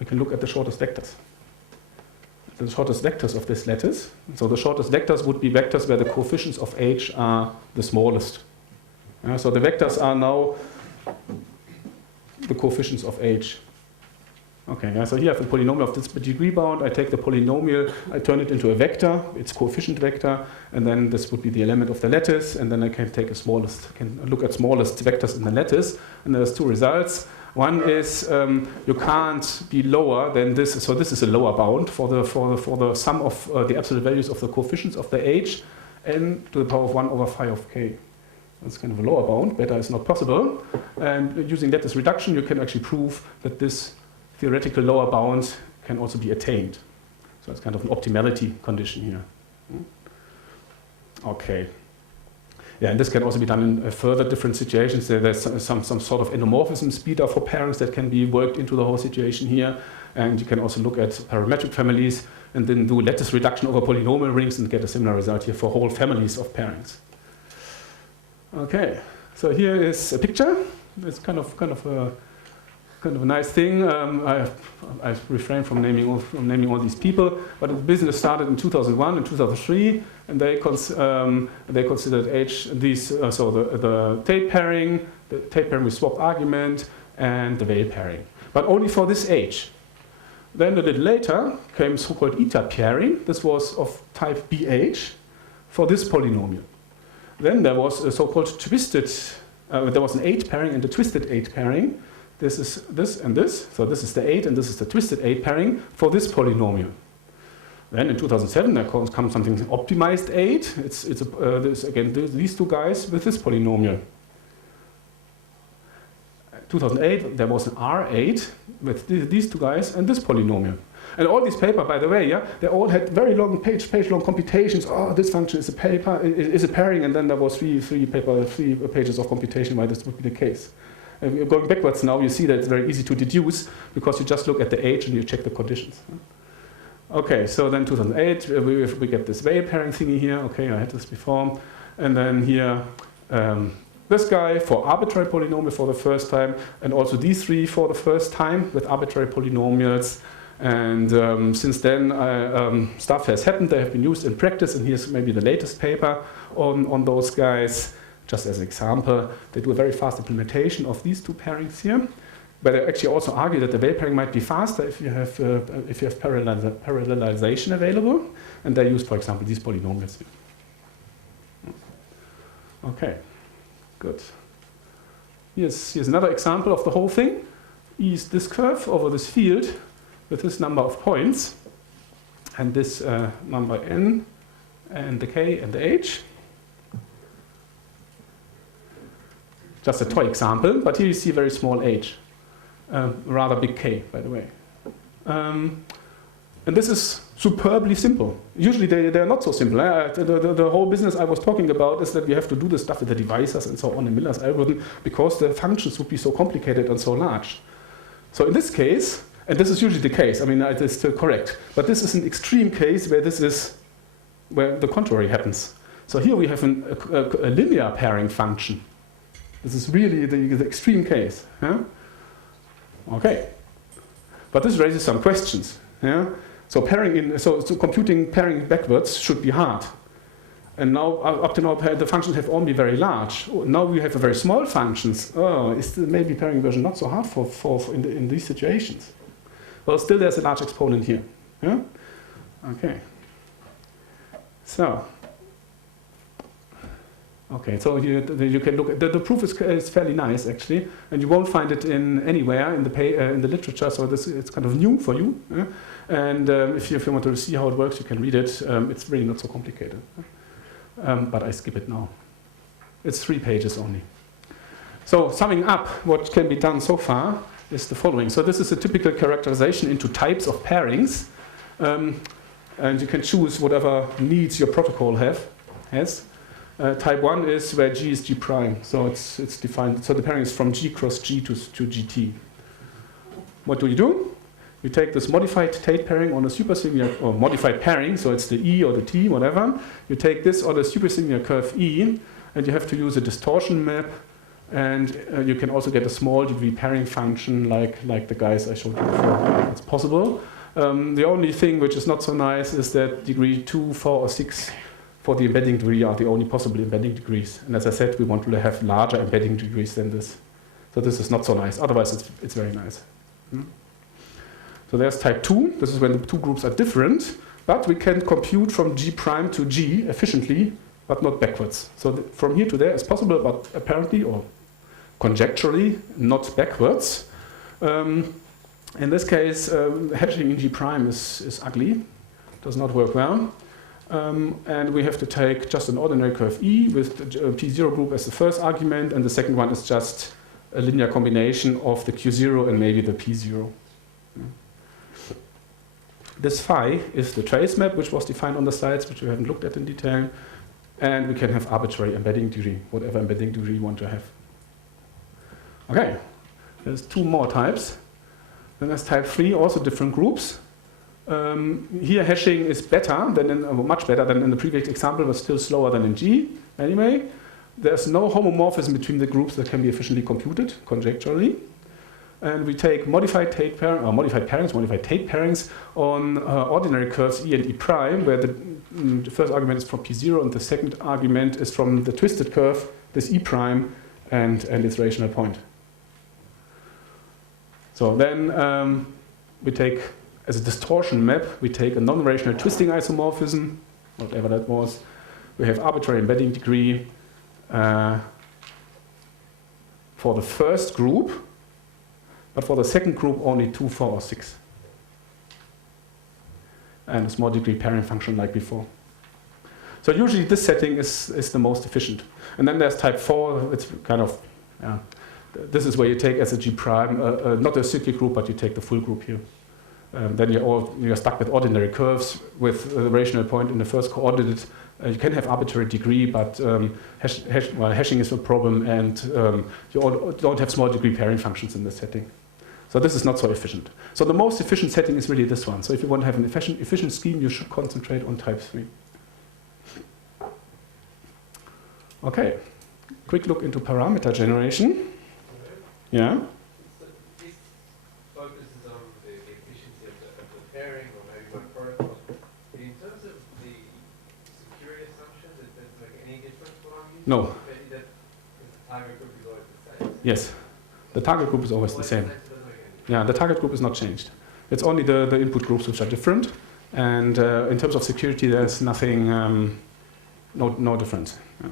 we can look at the shortest vectors. The shortest vectors of this lattice. So the shortest vectors would be vectors where the coefficients of H are the smallest. So the vectors are now the coefficients of H. Okay, so here I have a polynomial of this degree bound. I take the polynomial, I turn it into a vector, its coefficient vector, and then this would be the element of the lattice, and then I can take can look at smallest vectors in the lattice, and there's two results. One is you can't be lower than this, so this is a lower bound for the sum of the absolute values of the coefficients of the H, n to the power of 1 over phi of k. That's kind of a lower bound, better is not possible. And using lattice reduction, you can actually prove that this theoretical lower bound can also be attained. So it's kind of an optimality condition here. Okay. Yeah, and this can also be done in further different situations. There's some sort of endomorphism speeder for pairings that can be worked into the whole situation here. And you can also look at parametric families and then do lattice reduction over polynomial rings and get a similar result here for whole families of pairings. Okay, so here is a picture. It's kind of kind of a nice thing. I refrain from naming all these people, but the business started in 2001 and 2003, and they considered the Tate pairing, with swapped argument, and the Weil pairing, but only for this age. Then a little later came so-called eta pairing. This was of type BH for this polynomial. Then there was a so-called twisted. There was an 8 pairing and a twisted 8 pairing. This is this and this. So this is the 8 and this is the twisted 8 pairing for this polynomial. Then in 2007 there comes something optimized 8. These two guys with this polynomial. 2008 there was an R8 with these two guys and this polynomial. And all these papers, by the way, yeah, they all had very long page-long computations. Oh, this function is a pairing, and then there was three pages of computation why this would be the case. Going backwards now, you see that it's very easy to deduce because you just look at the age and you check the conditions. Okay, so then 2008 we get this Weil pairing thingy here. Okay, I had this before, and then here this guy for arbitrary polynomial for the first time, and also these three for the first time with arbitrary polynomials. And since then, stuff has happened. They have been used in practice, and here's maybe the latest paper on those guys. Just as an example, they do a very fast implementation of these two pairings here. But they actually also argue that the Weil pairing might be faster if you have parallelization available, and they use, for example, these polynomials here. Okay, good. Here's another example of the whole thing. E is this curve over this field with this number of points, and this number n, and the k and the h. Just a toy example, but here you see very small h, rather big k, by the way. And this is superbly simple. Usually they're not so simple. The whole business I was talking about is that we have to do this stuff with the divisors and so on in Miller's algorithm because the functions would be so complicated and so large. So in this case, and this is usually the case, I mean, it is still correct, but this is an extreme case where the contrary happens. So here we have a linear pairing function. This is really the extreme case. Yeah? Okay. But this raises some questions. Yeah? So computing pairing backwards should be hard. And now, up to now, the functions have only very large. Now we have very small functions. Oh, is the maybe pairing version not so hard in these situations? Well, still there's a large exponent here. Yeah? Okay. So. Okay, so you can look at the proof is fairly nice actually, and you won't find it anywhere in the literature. So it's kind of new for you. Yeah? And if you want to see how it works, you can read it. It's really not so complicated. But I skip it now. It's 3 pages only. So summing up, what can be done so far is the following. So this is a typical characterization into types of pairings, and you can choose whatever needs your protocol has. Type 1 is where G is G prime, so it's defined. So the pairing is from G cross G to GT. What do? You take this modified Tate pairing on a supersingular, or modified pairing, so it's the E or the T, whatever. You take this on a supersingular curve E, and you have to use a distortion map, and you can also get a small degree pairing function like the guys I showed you before. It's possible. The only thing which is not so nice is that degree 2, 4, or 6 for the embedding degree are the only possible embedding degrees. And as I said, we want to have larger embedding degrees than this. So this is not so nice. Otherwise, it's very nice. So there's type 2. This is when the two groups are different. But we can compute from G prime to G efficiently, but not backwards. So from here to there is possible, but apparently, or conjecturally, not backwards. In this case, hatching in G prime is ugly. Does not work well. And we have to take just an ordinary curve E with the P0 group as the first argument, and the second one is just a linear combination of the Q0 and maybe the P0. This phi is the trace map, which was defined on the slides, which we haven't looked at in detail. And we can have arbitrary embedding degree, whatever embedding degree you want to have. Okay, there's 2 more types. Then there's type 3, also different groups. Here hashing is better than much better than in the previous example, but still slower than in G. Anyway, there's no homomorphism between the groups that can be efficiently computed conjecturally. and we take modified Tate pairings on ordinary curves E and E prime, where the first argument is from P0 and the second argument is from the twisted curve, this E prime, and its rational point. So then we take, as a distortion map, we take a non-rational twisting isomorphism, whatever that was. We have arbitrary embedding degree for the first group, but for the second group only 2, 4, or 6. And a small degree pairing function like before. So usually this setting is the most efficient. And then there's type 4, it's kind of, this is where you take as a G prime, not a cyclic group, but you take the full group here. Then you're stuck with ordinary curves with the rational point in the first coordinate. You can have arbitrary degree, but hashing is a problem, and you don't have small degree pairing functions in this setting. So this is not so efficient. So the most efficient setting is really this one. So if you want to have an efficient scheme, you should concentrate on type 3. Okay, quick look into parameter generation. Yeah. So this focuses on the efficiency of the pairing, or maybe one protocol. But in terms of the security assumptions, does it make any difference what I'm using? No. Maybe that the target group is always the same. Yes, the target group is always the same. Yeah, the target group is not changed. It's only the input groups which are different. And in terms of security, there's nothing, no difference. Yeah.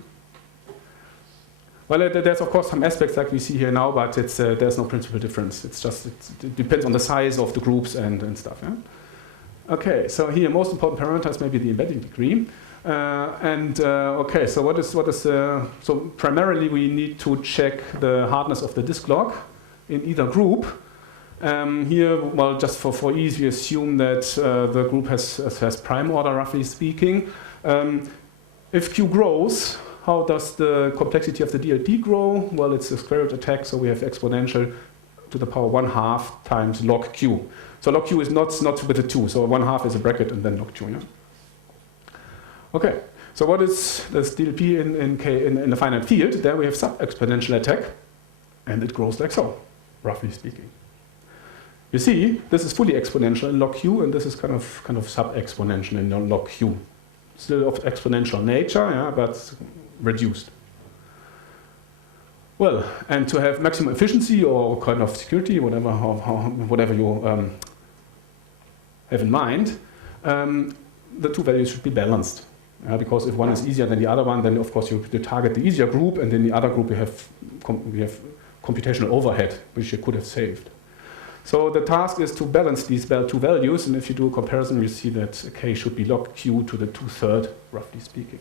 Well, there's of course some aspects like we see here now, but it's, there's no principal difference. It's just, it depends on the size of the groups and stuff. Yeah? Okay, so here most important parameter is maybe the embedding degree. Okay, so what is so primarily we need to check the hardness of the disk log in either group. Here, well, just for ease, we assume that the group has prime order, roughly speaking. If Q grows, how does the complexity of the DLP grow? Well, it's a square root attack, so we have exponential to the power 1/2 times log Q. So log Q is not with a 2, so 1/2 is a bracket and then log Q. Yeah? Okay, so what is this DLP in the finite field? There we have sub-exponential attack, and it grows like so, roughly speaking. You see, this is fully exponential in log Q, and this is kind of sub-exponential in log Q. Still of exponential nature, yeah, but reduced. Well, and to have maximum efficiency or kind of security, whatever you have in mind, the two values should be balanced. Because if one is easier than the other one, then of course you target the easier group, and in the other group we have computational overhead, which you could have saved. So the task is to balance these two values, and if you do a comparison, you see that k should be log Q to the 2/3, roughly speaking.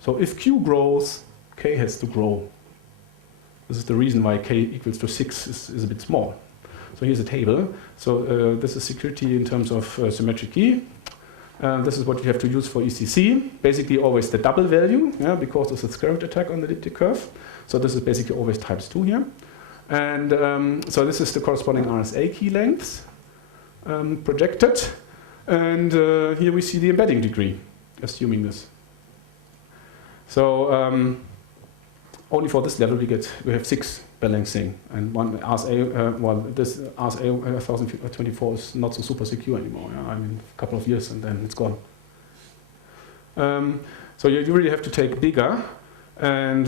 So if Q grows, k has to grow. This is the reason why k equals to 6 is a bit small. So here's a table. So this is security in terms of symmetric key. This is what you have to use for ECC. Basically always the double value, yeah, because it's a square root attack on the elliptic curve. So this is basically always times 2 here. And so this is the corresponding RSA key length projected. And here we see the embedding degree, assuming this. So only for this level we have 6 balancing, and one RSA, well, this RSA 1024 is not so super secure anymore. Yeah? I mean, a couple of years and then it's gone. So you really have to take bigger, and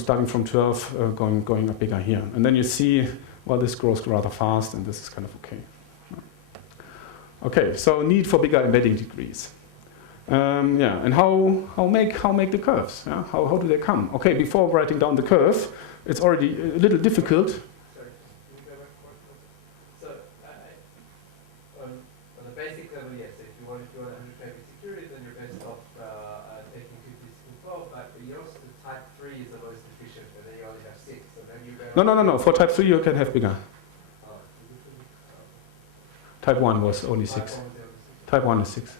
starting from 12, going up bigger here. And then you see, well, this grows rather fast, and this is kind of okay. Okay, so need for bigger embedding degrees. Yeah, and how make the curves? Yeah? How do they come? Okay, before writing down the curve, it's already a little difficult. Sorry, can you go back one? So on the basic level, yes, if you want 100 KB security, then you're best off taking 2 disks involved. But you also, the type 3 is the most efficient, and then you only have 6. So maybe you No. For type 3 you can have bigger. Type 1 was only 6. Type 1 is 6.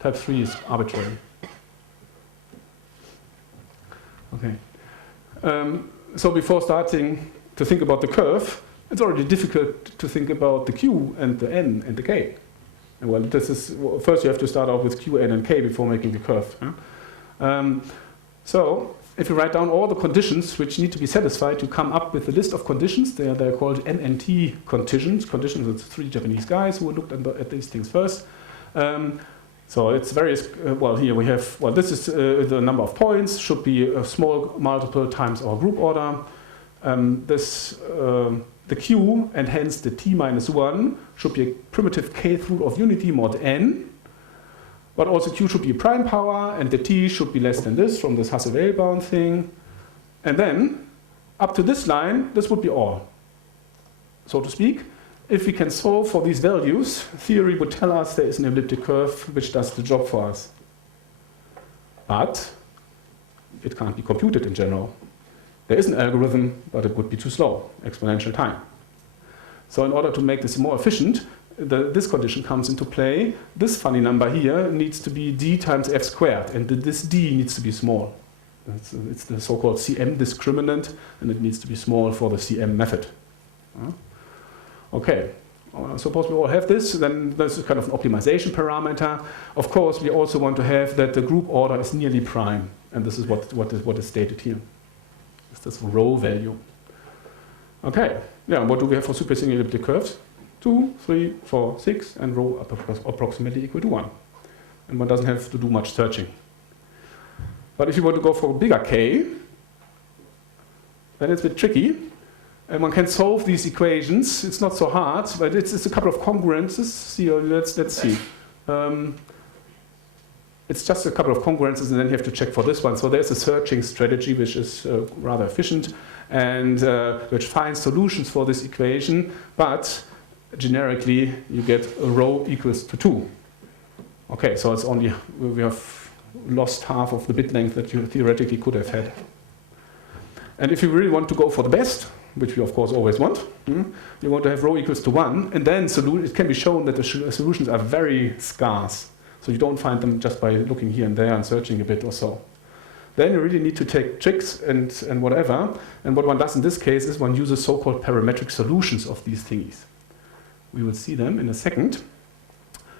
Type 3 is arbitrary. Okay. So before starting to think about the curve, it's already difficult to think about the Q and the N and the K. And well, this is first you have to start out with Q, N, and K before making the curve. Yeah? So if you write down all the conditions which need to be satisfied, you come up with a list of conditions. They're called MNT conditions. Conditions, it's 3 Japanese guys who looked at these things first. So it's various, well, here we have, well, this is the number of points, should be a small multiple times our group order. The Q, and hence the T minus 1, should be a primitive kth root of unity mod n. But also Q should be a prime power, and the T should be less than this from this Hasse-Weil bound thing. And then, up to this line, this would be all, so to speak. If we can solve for these values, theory would tell us there is an elliptic curve which does the job for us. But it can't be computed in general. There is an algorithm, but it would be too slow, exponential time. So in order to make this more efficient, this condition comes into play. This funny number here needs to be d times f squared, and this d needs to be small. It's the so-called CM discriminant, and it needs to be small for the CM method. Okay, suppose we all have this, then this is kind of an optimization parameter. Of course, we also want to have that the group order is nearly prime, and this is what is stated here. It's this rho value. Okay, yeah, what do we have for supersingular elliptic curves? 2, 3, 4, 6, and rho approximately equal to 1. And one doesn't have to do much searching. But if you want to go for a bigger k, then it's a bit tricky. And one can solve these equations. It's not so hard, but it's a couple of congruences. See, let's see. It's just a couple of congruences, and then you have to check for this one. So there's a searching strategy which is rather efficient and which finds solutions for this equation. But generically, you get a rho equals to 2. Okay, so it's only, we have lost half of the bit length that you theoretically could have had. And if you really want to go for the best, which we of course always want, you want to have rho equals to 1, and then it can be shown that the solutions are very scarce. So you don't find them just by looking here and there and searching a bit or so. Then you really need to take tricks and whatever. And what one does in this case is one uses so-called parametric solutions of these thingies. We will see them in a second.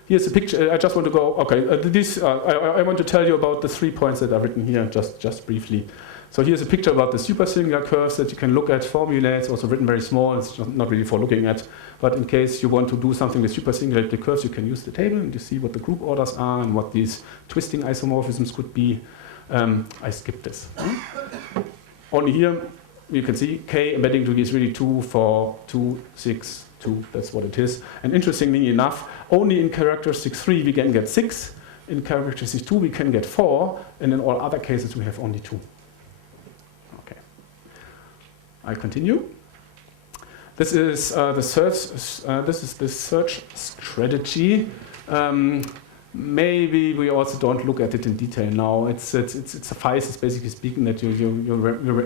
Here's a picture. I just want to go, okay, I want to tell you about the 3 points that are written here just briefly. So here's a picture about the supersingular curves that you can look at, formula. It's also written very small. It's not really for looking at. But in case you want to do something with supersingular elliptic curves, you can use the table and you see what the group orders are and what these twisting isomorphisms could be. I skipped this. Only here you can see K embedding degree is really 2, 4, 2, 6, 2. That's what it is. And interestingly enough, only in characteristic 3 we can get 6. In characteristic 2 we can get 4. And in all other cases we have only 2. I continue. This is the search strategy. Maybe we also don't look at it in detail now. It suffices, basically speaking, that you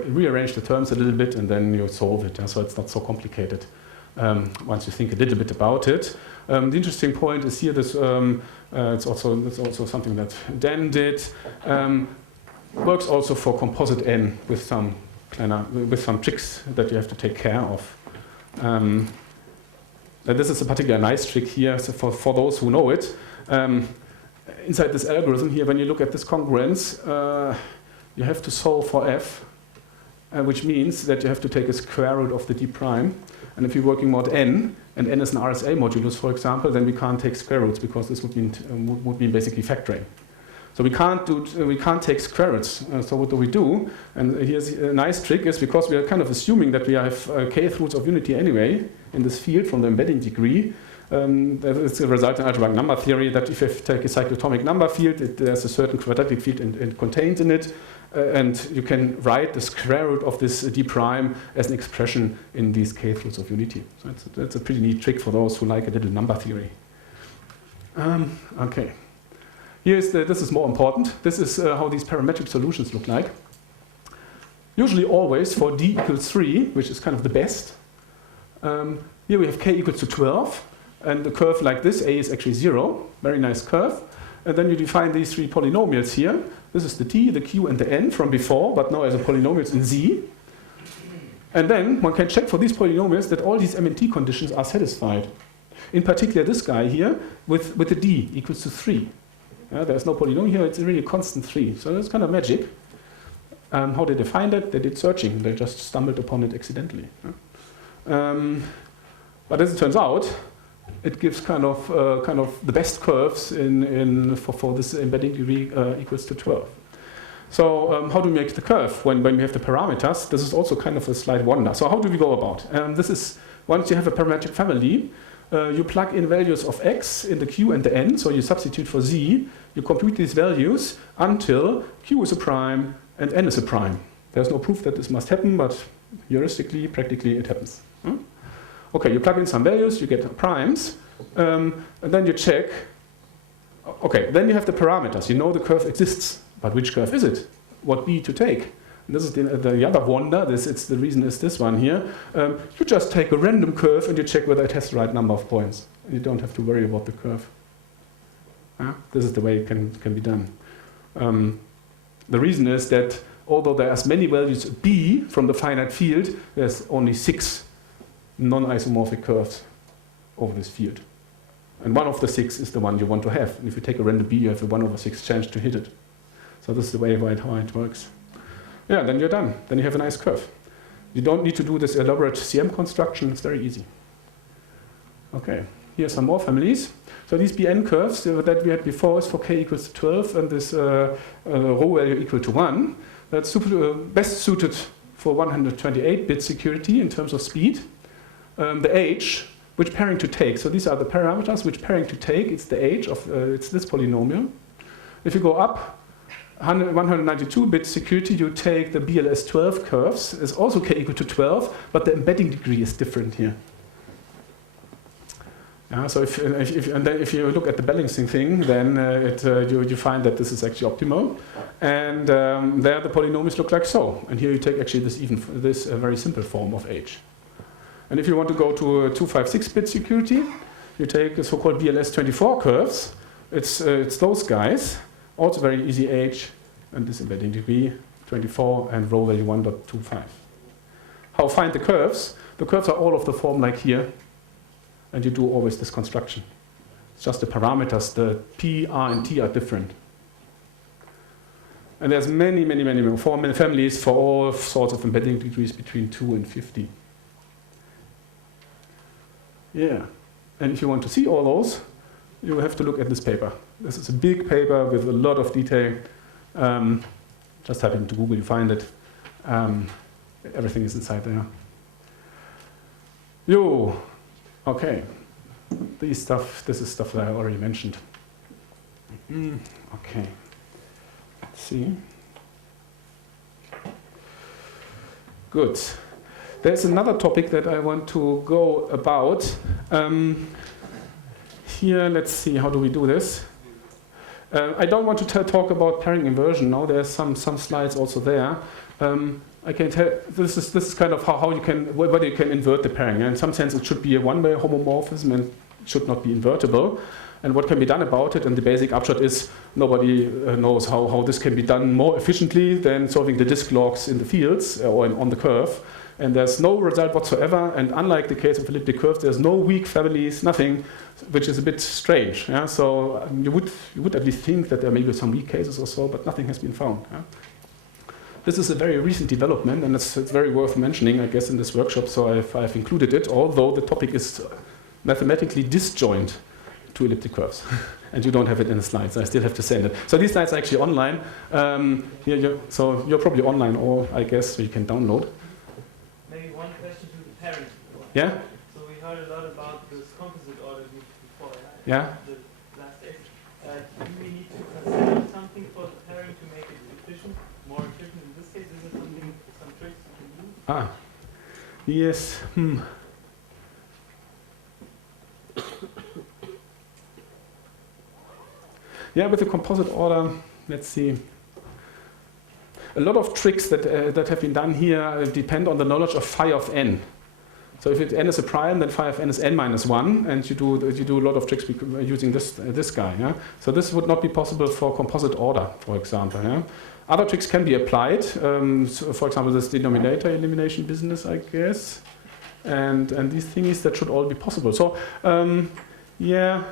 rearrange the terms a little bit and then you solve it. So it's not so complicated once you think a little bit about it. The interesting point is here. This it's also something that Dan did. Works also for composite n with some tricks that you have to take care of. This is a particularly nice trick here, so for those who know it. Inside this algorithm here, when you look at this congruence, you have to solve for f, which means that you have to take a square root of the d prime. And if you're working mod n, and n is an RSA modulus, for example, then we can't take square roots because this would mean basically factoring. So we can't take square roots. So what do? And here's a nice trick is because we are kind of assuming that we have kth roots of unity anyway in this field from the embedding degree. It's a result in algebraic number theory that if you take a cyclotomic number field, there's a certain quadratic field contained in it, and you can write the square root of this d prime as an expression in these kth roots of unity. So that's a pretty neat trick for those who like a little number theory. Okay. This is more important. This is how these parametric solutions look like. Usually always for d equals 3, which is kind of the best. Here we have k equals to 12. And the curve like this, a is actually 0. Very nice curve. And then you define these 3 polynomials here. This is the t, the q, and the n from before, but now as a polynomials in z. And then one can check for these polynomials that all these MNT conditions are satisfied. In particular, this guy here with the d equals to 3. There's no polynomial here, it's really a constant 3. So that's kind of magic. How did they find it? They did searching. They just stumbled upon it accidentally. But as it turns out, it gives kind of the best curves for this embedding degree equals to 12. So how do we make the curve when we have the parameters? This is also kind of a slight wonder. So how do we go about? This is, once you have a parametric family, you plug in values of x in the q and the n, so you substitute for z, you compute these values until q is a prime and n is a prime. There's no proof that this must happen, but heuristically, practically it happens. Okay, you plug in some values, you get primes, and then you check. Okay, then you have the parameters. You know the curve exists, but which curve is it? What b to take? And this is the other wonder. The reason is this one here. You just take a random curve and you check whether it has the right number of points. And you don't have to worry about the curve. This is the way it can be done. The reason is that although there are as many values b from the finite field, there's only 6 non-isomorphic curves over this field. And one of the 6 is the one you want to have. And if you take a random b, you have a 1/6 chance to hit it. So this is the way how it works. Yeah, then you're done. Then you have a nice curve. You don't need to do this elaborate CM construction. It's very easy. Okay, here are some more families. So these BN curves that we had before is for k equals to 12 and this rho value equal to 1. That's best suited for 128-bit security in terms of speed. The age, which pairing to take. So these are the parameters, which pairing to take. It's the age of, it's this polynomial. If you go up 192-bit security, you take the BLS 12 curves. It's also k equal to 12, but the embedding degree is different here. So if you look at the balancing thing, then you find that this is actually optimal. And there the polynomials look like so. And here you take actually this very simple form of h. And if you want to go to a 256-bit security, you take the so-called BLS 24 curves. It's those guys. Also very easy h, and this embedding degree 24 and rho value 1.25. How find the curves? The curves are all of the form like here, and you do always this construction. It's just the parameters, the p, r, and t are different. And there's many families for all sorts of embedding degrees between 2 and 50. Yeah, and if you want to see all those, you have to look at this paper. This is a big paper with a lot of detail. Just type it into Google, you find it. Everything is inside there. Okay. This is stuff that I already mentioned. Okay. Let's see. Good. There's another topic that I want to go about. Here, let's see, how do we do this? I don't want to talk about pairing inversion now. There's some slides also there. I can tell this is kind of how you can whether you can invert the pairing. In some sense, it should be a one-way homomorphism and should not be invertible. And what can be done about it? And the basic upshot is nobody knows how this can be done more efficiently than solving the disk logs in the fields or on the curve. And there's no result whatsoever. And unlike the case of elliptic curves, there's no weak families, nothing, which is a bit strange. Yeah? So you would at least think that there may be some weak cases or so, but nothing has been found. Yeah? This is a very recent development, and it's very worth mentioning, I guess, in this workshop. So I've included it, although the topic is mathematically disjoint to elliptic curves. And you don't have it in the slides. I still have to send it. So these slides are actually online. So you're probably online, or I guess so you can download. Maybe one question to the parents. Yeah? So we heard a lot about this composite order before. Yeah? The last days. Do we need to consider something for the pairing to make it efficient, more efficient in this case? Is it something, some tricks you can do? Yes. Yeah, with the composite order, let's see. A lot of tricks that have been done here depend on the knowledge of phi of n. So if n is a prime, then phi of n is n minus 1, and you do a lot of tricks using this guy. Yeah? So this would not be possible for composite order, for example. Yeah? Other tricks can be applied. So for example, this denominator elimination business, I guess, and these things that should all be possible. So yeah.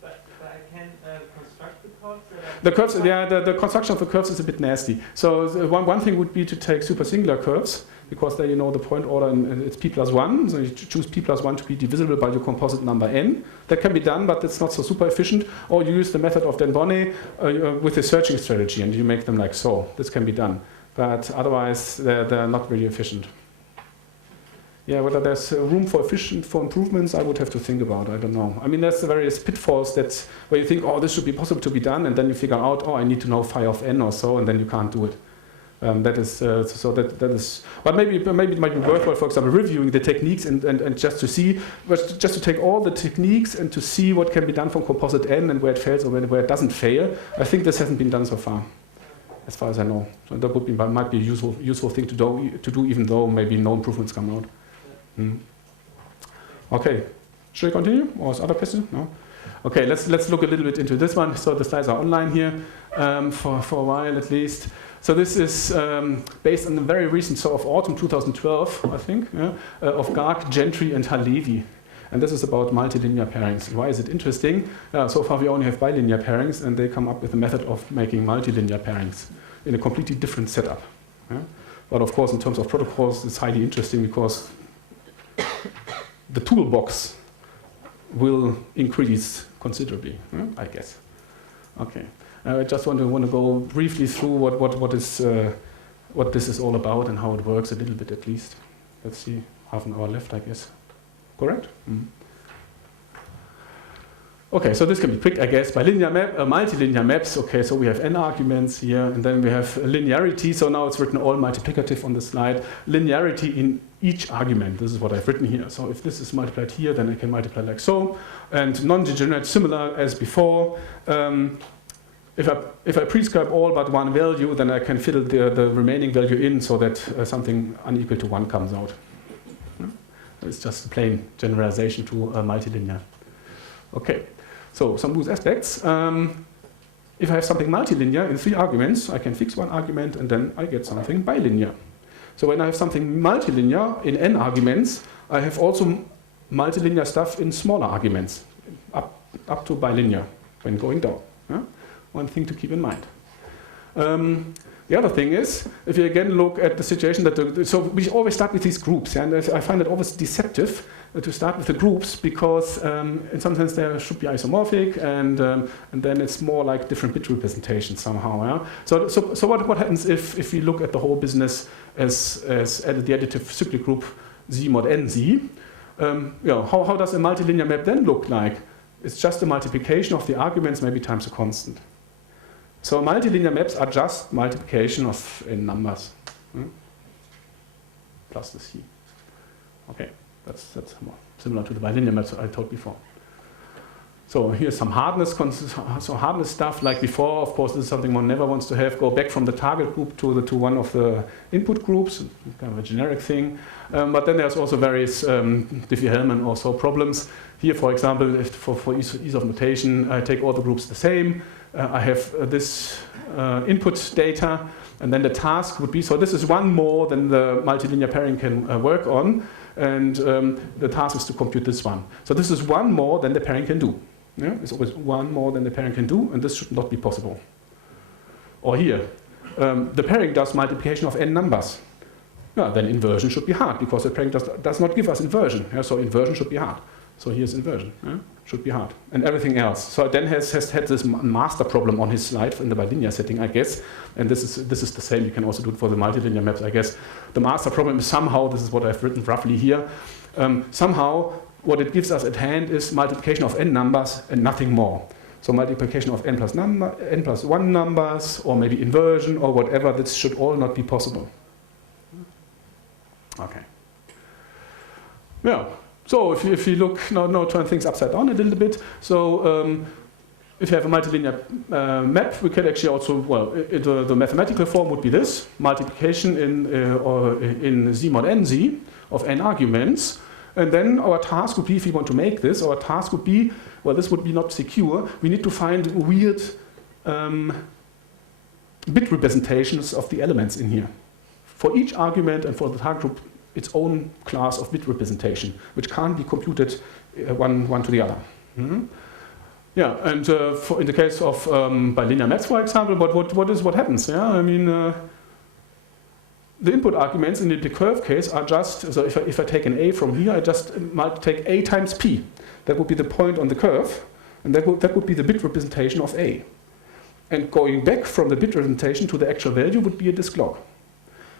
But I can construct the codes The curves, yeah, the construction of the curves is a bit nasty. So one thing would be to take supersingular curves, because then you know the point order and it's p+1. So you choose p+1 to be divisible by your composite number n. That can be done, but it's not so super efficient. Or you use the method of Den Bonnet with a searching strategy, and you make them like so. This can be done, but otherwise they're not really efficient. Yeah, whether there's room for improvements, I would have to think about. I don't know. I mean, there's the various pitfalls where you think, oh, this should be possible to be done, and then you figure out, oh, I need to know phi of n or so, and then you can't do it. That is so that is. But maybe it might be worthwhile, for example, reviewing the techniques and just to see, just to take all the techniques and to see what can be done from composite n and where it fails or where it doesn't fail. I think this hasn't been done so far as I know. So that might be a useful thing to do, even though maybe no improvements come out. Okay, should I continue, or is other question? No. Okay, let's look a little bit into this one. So the slides are online here for a while at least. So this is based on the very recent, so of autumn 2012, I think, of Garg, Gentry, and Halevi. And this is about multilinear pairings. Why is it interesting? So far we only have bilinear pairings, and they come up with a method of making multilinear pairings in a completely different setup. But of course, in terms of protocols, it's highly interesting because the toolbox will increase considerably, I guess. Okay, I just want to go briefly through what this is all about and how it works a little bit at least. Let's see, half an hour left, I guess. Correct? Okay, so this can be quick, I guess. By multilinear maps, okay, so we have n arguments here, and then we have linearity. So now it's written all multiplicative on the slide. Linearity in each argument. This is what I've written here. So if this is multiplied here, then I can multiply like so. And non-degenerate, similar as before. If I prescribe all but one value, then I can fill the remaining value in so that something unequal to 1 comes out. It's just a plain generalization to multilinear. Okay. So some loose aspects. If I have something multilinear in 3 arguments, I can fix one argument and then I get something bilinear. So when I have something multilinear in n arguments, I have also multilinear stuff in smaller arguments, up to bilinear when going down. One thing to keep in mind. The other thing is, if you again look at the situation so we always start with these groups, and I find it always deceptive to start with the groups because in some sense they should be isomorphic, and then it's more like different bit representations somehow. So what happens if we look at the whole business as the additive cyclic group Z mod NZ? How does a multilinear map then look like? It's just a multiplication of the arguments, maybe times a constant. So multilinear maps are just multiplication of n numbers plus the C. Okay, that's more similar to the bilinear maps I told before. So here's some hardness stuff like before. Of course, this is something one never wants to have. Go back from the target group to one of the input groups, kind of a generic thing. But then there's also various Diffie-Hellman or so problems. Here, for example, for ease of notation, I take all the groups the same. I have this input data, and then the task would be, so this is one more than the multilinear pairing can work on, and the task is to compute this one. So this is one more than the pairing can do. Yeah? It's always one more than the pairing can do, and this should not be possible. Or here, the pairing does multiplication of n numbers. Yeah, then inversion should be hard, because the pairing does not give us inversion. Yeah? So inversion should be hard. So here's inversion. Yeah? Should be hard. And everything else. So then Hess had this master problem on his slide in the bilinear setting, I guess. And this is the same. You can also do it for the multilinear maps, I guess. The master problem is somehow, this is what I've written roughly here, somehow what it gives us at hand is multiplication of n numbers and nothing more. So multiplication of n plus 1 numbers, or maybe inversion, or whatever, this should all not be possible. Okay. Yeah. So if you look, now turn things upside down a little bit. So if you have a multilinear map, we can actually also, the mathematical form would be this: multiplication in Z mod NZ of n arguments. And then our task would be, if we want to make this, our task would be, this would be not secure. We need to find weird bit representations of the elements in here. For each argument and for the target group, its own class of bit representation, which can't be computed one to the other. Yeah, and in the case of bilinear maps, for example, what happens? Yeah, I mean, the input arguments in the curve case are just, so if I take an a from here, I just might take a times p. That would be the point on the curve, and that would be the bit representation of a. And going back from the bit representation to the actual value would be a disk log.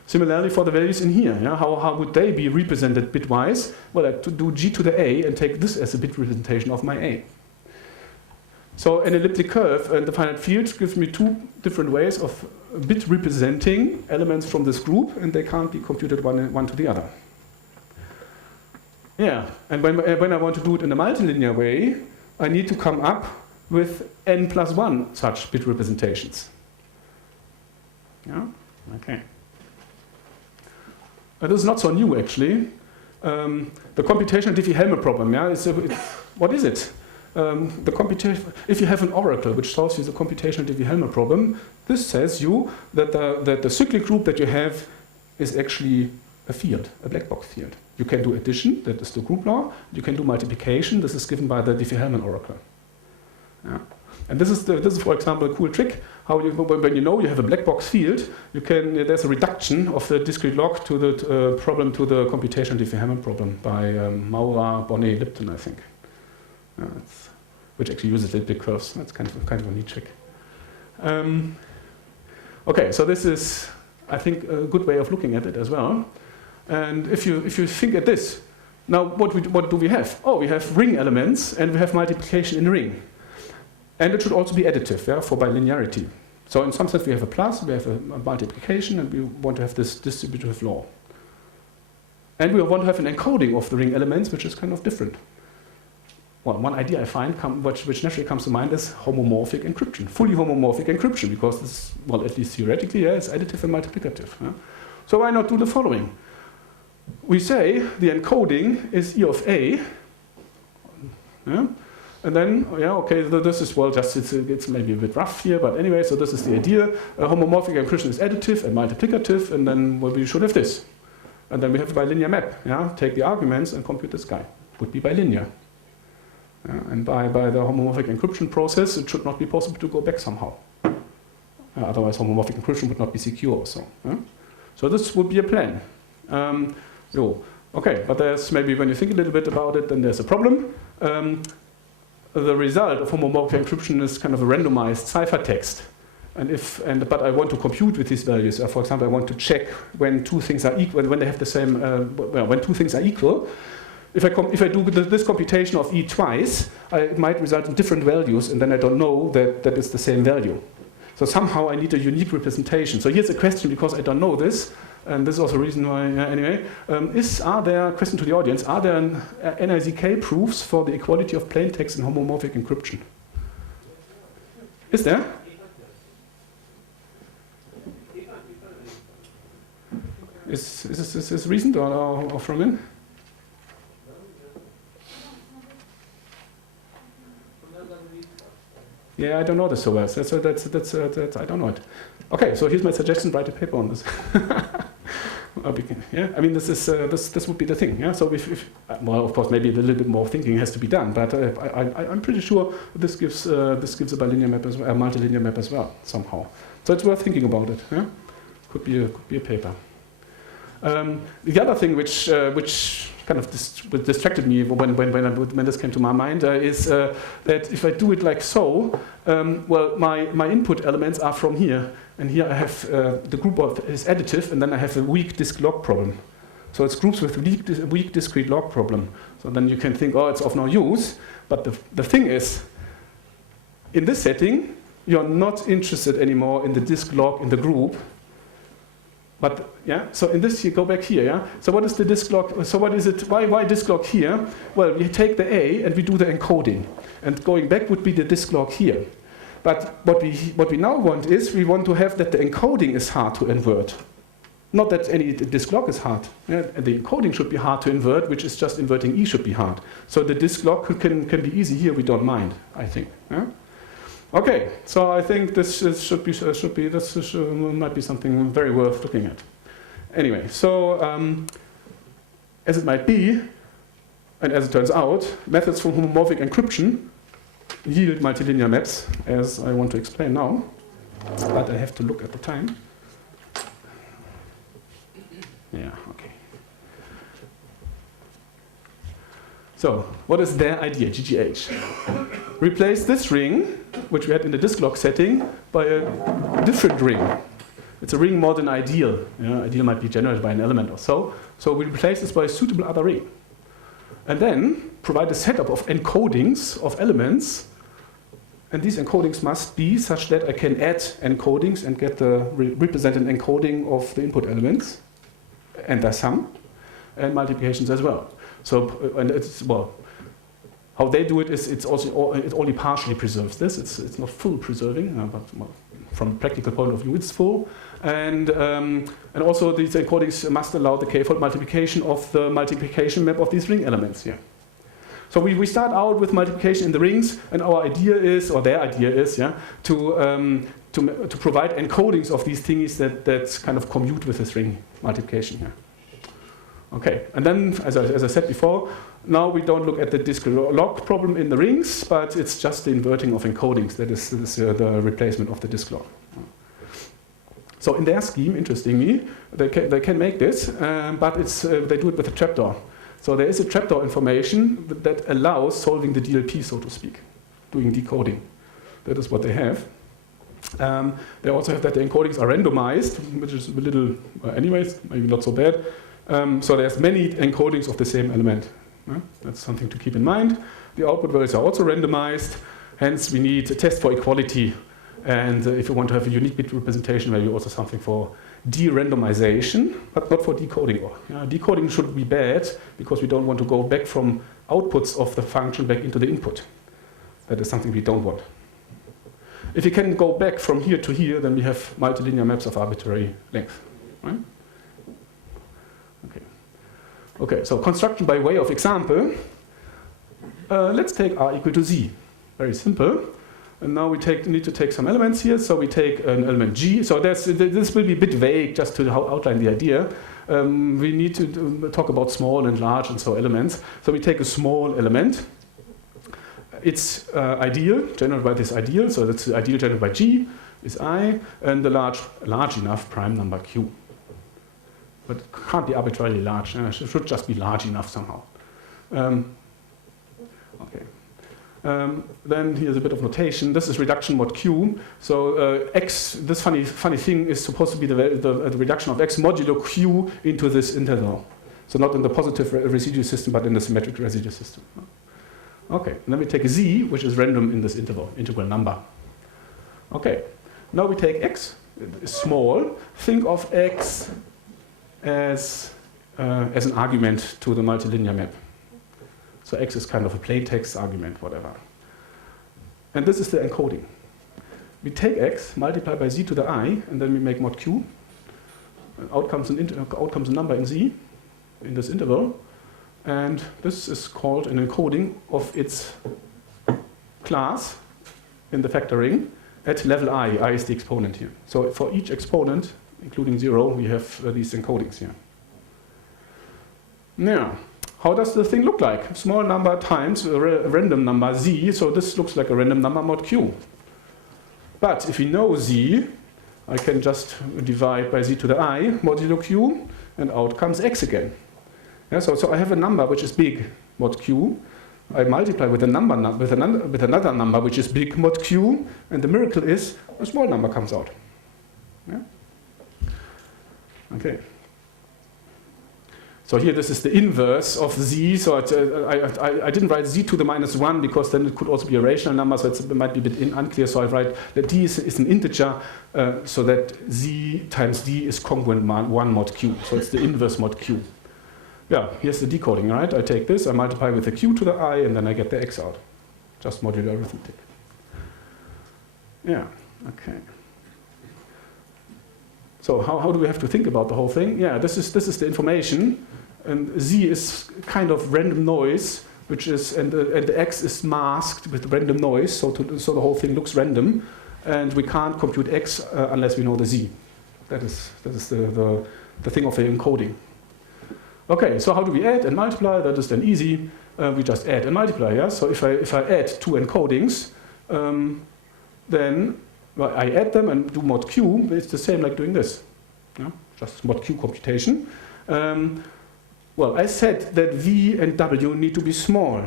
Similarly for the values in here, yeah, how would they be represented bitwise? Well, I do g to the a and take this as a bit representation of my a. So an elliptic curve and the finite field gives me two different ways of bit representing elements from this group, and they can't be computed one to the other. Yeah, and when I want to do it in a multilinear way, I need to come up with n plus 1 such bit representations. Yeah, okay. This is not so new actually. The computational Diffie-Hellman problem, yeah, what is it? The computation, if you have an oracle which solves you the computational Diffie-Hellman problem, this says you that the cyclic group that you have is actually a field, a black box field. You can do addition, that is the group law. You can do multiplication, this is given by the Diffie-Hellman oracle. Yeah. And this is, for example, a cool trick. How when you know you have a black box field, there's a reduction of the discrete log to the problem to the computational Diffie-Hellman problem by Maurer, Bonnet, Lipton, I think. Which actually uses elliptic curves. That's kind of a neat trick. Okay, so this is, I think, a good way of looking at it as well. And if you think at this, now what do we have? Oh, we have ring elements and we have multiplication in ring. And it should also be additive, yeah, for bilinearity. So in some sense we have a plus, we have a multiplication, and we want to have this distributive law. And we want to have an encoding of the ring elements, which is kind of different. Well, one idea I find, which naturally comes to mind, is homomorphic encryption, fully homomorphic encryption, because this, well, at least theoretically, yeah, it's additive and multiplicative. Yeah? So why not do the following? We say the encoding is E of A, yeah? And then, yeah, okay, this is, well, just it's maybe a bit rough here, but anyway, so this is the idea. Homomorphic encryption is additive and multiplicative, and then, well, we should have this. And then we have a bilinear map, yeah? Take the arguments and compute this guy. Would be bilinear. And by the homomorphic encryption process, it should not be possible to go back somehow. Otherwise, homomorphic encryption would not be secure also. So this would be a plan. Okay, but there's maybe, when you think a little bit about it, then there's a problem. The result of homomorphic encryption is kind of a randomized ciphertext. But I want to compute with these values. For example, I want to check when two things are equal, when they have the same, when two things are equal. If I do this computation of E twice, it might result in different values, and then I don't know that it's the same value. So somehow I need a unique representation. So here's a question, because I don't know this, and this is also a reason why, anyway. Are there, question to the audience, are there NIZK proofs for the equality of plain text in homomorphic encryption? Is there? Is this recent or from when? Yeah, I don't know this so well. That's I don't know it. Okay, so here's my suggestion: write a paper on this. Yeah, I mean, this would be the thing. Yeah, so well, of course, maybe a little bit more thinking has to be done, but I'm pretty sure this gives a bilinear map as well, a multilinear map as well somehow. So it's worth thinking about it. Yeah, could be a paper. The other thing which kind of distracted me when this came to my mind is that if I do it like so, well, my input elements are from here, and here I have the group is additive, and then I have a weak disk log problem. So it's groups with weak discrete log problem. So then you can think, oh, it's of no use. But the thing is, in this setting, you're not interested anymore in the disk log in the group. But yeah, so in this you go back here, yeah. So what is the disk log? So what is it? Why disk log here? Well, we take the A and we do the encoding, and going back would be the disk log here. But what we now want is we want to have that the encoding is hard to invert, not that any disk log is hard. Yeah? And the encoding should be hard to invert, which is just inverting E should be hard. So the disk log can be easy here. We don't mind, I think. Yeah? Okay, so I think this might be something very worth looking at. Anyway, so as it might be, and as it turns out, methods for homomorphic encryption yield multilinear maps, as I want to explain now. But I have to look at the time. Yeah, okay. So, what is their idea, GGH? Replace this ring, which we had in the disk log setting, by a different ring. It's a ring more than ideal. Ideal might be generated by an element or so. So we replace this by a suitable other ring. And then provide a setup of encodings of elements. And these encodings must be such that I can add encodings and get the represented encoding of the input elements and their sum, and multiplications as well. So, and it's, well, how they do it is it only partially preserves this. It's not full preserving, but from a practical point of view, it's full. And also these encodings must allow the k-fold multiplication of the multiplication map of these ring elements here. So we start out with multiplication in the rings, and our idea is, or their idea is, to provide encodings of these thingies that kind of commute with this ring multiplication here. Okay, and then, as I said before, now we don't look at the disk log problem in the rings, but it's just the inverting of encodings. That is the replacement of the disk log. So in their scheme, interestingly, they can make this, but they do it with a trapdoor. So there is a trapdoor information that allows solving the DLP, so to speak, doing decoding. That is what they have. They also have that the encodings are randomized, which is a little, anyways, maybe not so bad. So there's many encodings of the same element. That's something to keep in mind. The output values are also randomized. Hence, we need a test for equality. And if you want to have a unique bit representation value, also something for de-randomization, but not for decoding. Decoding should be bad because we don't want to go back from outputs of the function back into the input. That is something we don't want. If you can go back from here to here, then we have multilinear maps of arbitrary length. Right? Okay, so construction by way of example. Let's take R equal to Z. Very simple. And now we need to take some elements here. So we take an element G. So this will be a bit vague just to outline the idea. We need to talk about small and large and so elements. So we take a small element. It's ideal, generated by this ideal. So that's the ideal generated by G is I. And the large enough prime number Q. But it can't be arbitrarily large. It should just be large enough somehow. Okay. Then here's a bit of notation. This is reduction mod Q. So x, this funny thing is supposed to be the reduction of x modulo Q into this interval. So not in the positive residue system, but in the symmetric residue system. Okay, and then we take a Z, which is random in this interval, integral number. Okay, now we take x, small. Think of x as an argument to the multilinear map. So x is kind of a plaintext argument, whatever. And this is the encoding. We take x, multiply by z to the I, and then we make mod q. And out comes a number in z, in this interval. And this is called an encoding of its class in the factoring at level I. I is the exponent here. So for each exponent, including 0, we have these encodings here. Now, how does the thing look like? Small number times a random number z, so this looks like a random number mod q. But if we know z, I can just divide by z to the I, modulo q, and out comes x again. Yeah, so I have a number which is big, mod q. I multiply with another number which is big, mod q, and the miracle is a small number comes out. Yeah? Okay. So here this is the inverse of z. So I didn't write z to the -1 because then it could also be a rational number, so it might be a bit unclear. So I write that d is an integer, so that z times d is congruent 1 mod q. So it's the inverse mod q. Yeah, here's the decoding, right? I take this, I multiply with the q to the I, and then I get the x out. Just modular arithmetic. Yeah, okay. So how do we have to think about the whole thing? Yeah, this is the information, and z is kind of random noise, which is and the x is masked with random noise, so the whole thing looks random, and we can't compute x unless we know the z. That is the thing of the encoding. Okay, so how do we add and multiply? That is then easy. we just add and multiply. Yeah? So if I add two encodings, then I add them and do mod q. It's the same like doing this. Yeah? Just mod q computation. Well, I said that v and w need to be small.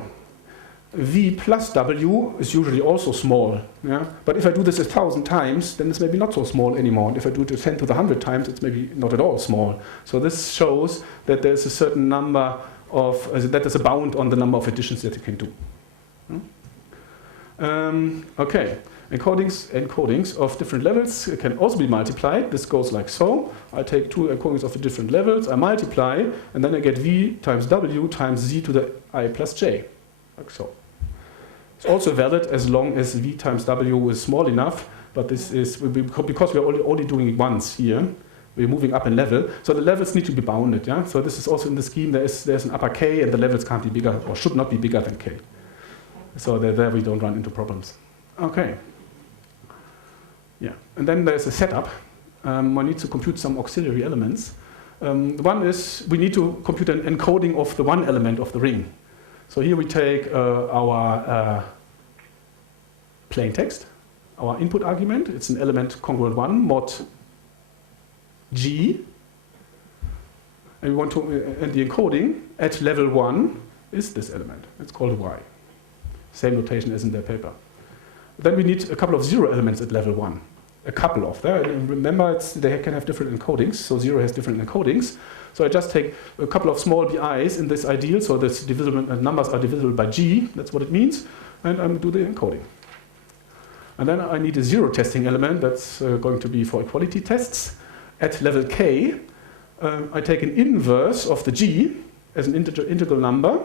V plus w is usually also small. Yeah? But if I do this 1,000 times, then it's maybe not so small anymore. And if I do it 10 to the 100 times, it's maybe not at all small. So this shows that there's a certain number of, that there's a bound on the number of additions that you can do. Okay, encodings of different levels can also be multiplied. This goes like so. I take two encodings of the different levels, I multiply, and then I get v times w times z to the I plus j, like so. It's also valid as long as v times w is small enough, but this is, because we're only doing it once here, we're moving up in level, so the levels need to be bounded. Yeah? So this is also in the scheme, there's an upper k, and the levels can't be bigger, or should not be bigger than k. So there we don't run into problems. Okay. Yeah, and then there's a setup. One needs to compute some auxiliary elements. One is we need to compute an encoding of the one element of the ring. So here we take our plain text, our input argument. It's an element congruent 1, mod g. And we want to, and the encoding at level 1 is this element. It's called y. Same notation as in their paper. Then we need a couple of zero elements at level 1. A couple of them. And remember, they can have different encodings, so 0 has different encodings. So I just take a couple of small bi's in this ideal, so this divisible numbers are divisible by g, that's what it means, and I do the encoding. And then I need a zero testing element, that's going to be for equality tests. At level k, I take an inverse of the g as an integral number.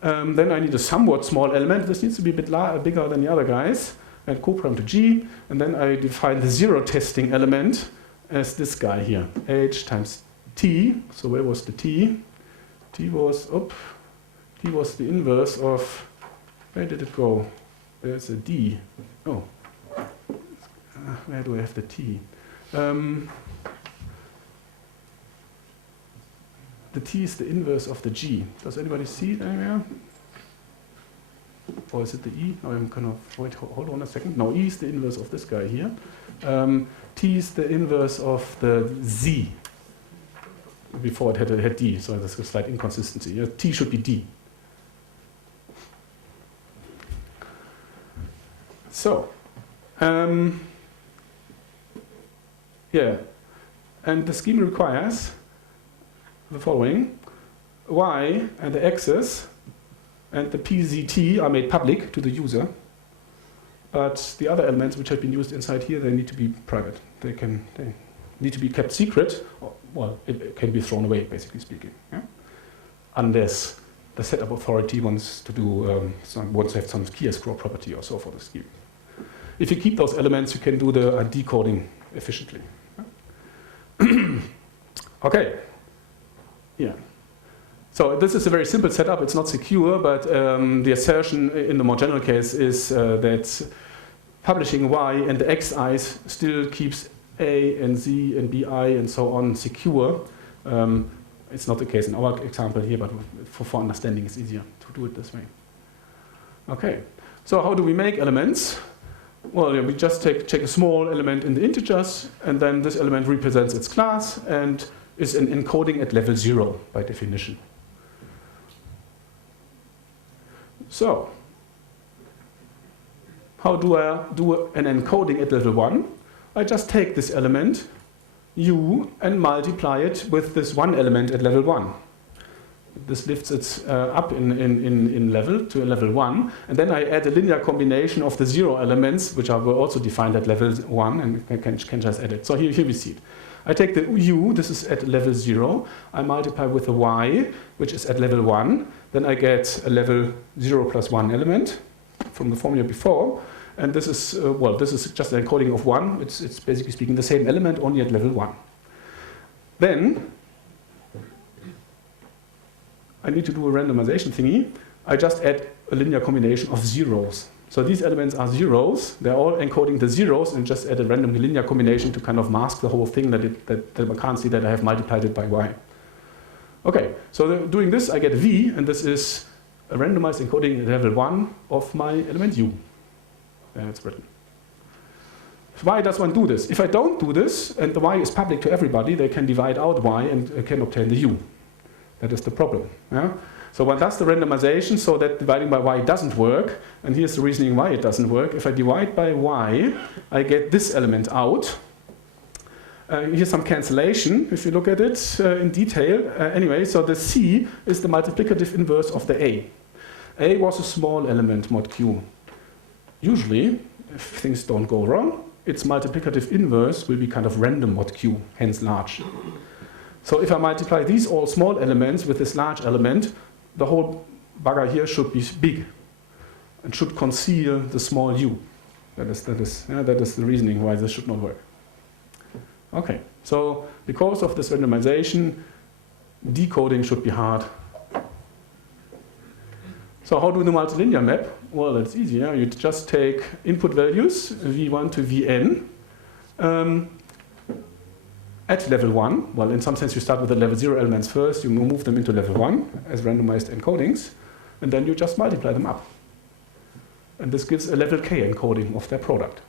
Then I need a somewhat small element. This needs to be a bit bigger than the other guys. And co-prime to g. And then I define the zero testing element as this guy here. H times t. So where was the t? T was the inverse of, where did it go? There's a d. Oh. Where do I have the t? The t is the inverse of the g. Does anybody see it anywhere? Or is it the e? No, I'm kind of, wait, hold on a second. No, e is the inverse of this guy here. T is the inverse of the z. Before it had d, so there's a slight inconsistency. Yeah, t should be d. So, yeah, and the scheme requires the following: y and the x's and the pzt are made public to the user, but the other elements which have been used inside here, they need to be private. They need to be kept secret. Or, well, it can be thrown away, basically speaking, yeah? Unless the setup authority wants to do wants to have some key escrow property or so for the scheme. If you keep those elements, you can do the decoding efficiently. Yeah? Okay. Yeah. So this is a very simple setup. It's not secure, but the assertion in the more general case is that publishing y and the xi's still keeps a and z and bi and so on secure. It's not the case in our example here, but for understanding it's easier to do it this way. Okay. So how do we make elements? Well, yeah, we just check a small element in the integers, and then this element represents its class and is an encoding at level 0 by definition. So, how do I do an encoding at level 1? I just take this element, u, and multiply it with this one element at level 1. This lifts it up in level to a level 1, and then I add a linear combination of the 0 elements, which were also defined at level 1, and can just add it. So here we see it. I take the u, this is at level 0, I multiply with the y, which is at level 1, then I get a level 0 plus 1 element from the formula before, and this is, well, this is just an encoding of 1, it's basically speaking the same element, only at level 1. Then, I need to do a randomization thingy. I just add a linear combination of zeros. So these elements are zeros. They're all encoding the zeros, and just add a random linear combination to kind of mask the whole thing that one can't see that I have multiplied it by y. Okay, so doing this, I get v, and this is a randomized encoding at level 1 of my element u. There it's written. Why does one do this? If I don't do this, and the y is public to everybody, they can divide out y and can obtain the u. That is the problem. Yeah? So one does the randomization so that dividing by y doesn't work, and here's the reasoning why it doesn't work. If I divide by y, I get this element out. Here's some cancellation, if you look at it in detail. Anyway, so the c is the multiplicative inverse of the a. A was a small element, mod q. Usually, if things don't go wrong, its multiplicative inverse will be kind of random mod q, hence large. So if I multiply these all small elements with this large element, the whole bugger here should be big and should conceal the small u. That is the reasoning why this should not work. Okay, so because of this randomization, decoding should be hard. So how do we do multilinear map? Well, that's easy. Yeah? You just take input values, v1 to vn, at level 1. Well, in some sense, you start with the level 0 elements first, you move them into level 1 as randomized encodings, and then you just multiply them up. And this gives a level k encoding of their product.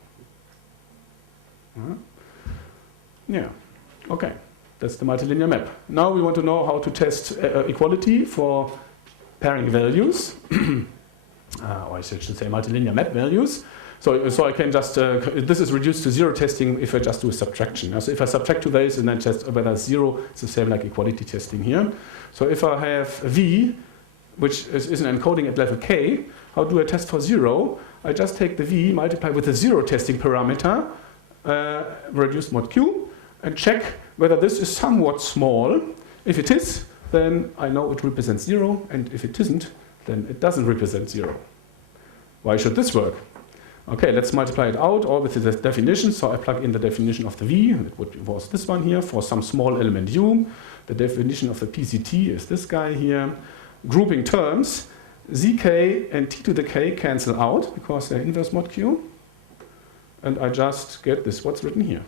Yeah, okay, that's the multilinear map. Now we want to know how to test equality for pairing values, or I should say multilinear map values. So I can just, this is reduced to zero testing if I just do a subtraction. So if I subtract two values and then test whether it's zero, it's the same like equality testing here. So if I have v, which is an encoding at level k, how do I test for zero? I just take the v, multiply with the zero testing parameter, reduce mod q, and check whether this is somewhat small. If it is, then I know it represents 0, and if it isn't, then it doesn't represent 0. Why should this work? Okay, let's multiply it out, all with the definition. So I plug in the definition of the v, it was this one here, for some small element u. The definition of the PCT is this guy here. Grouping terms, zk and t to the k cancel out, because they're inverse mod q. And I just get this, what's written here.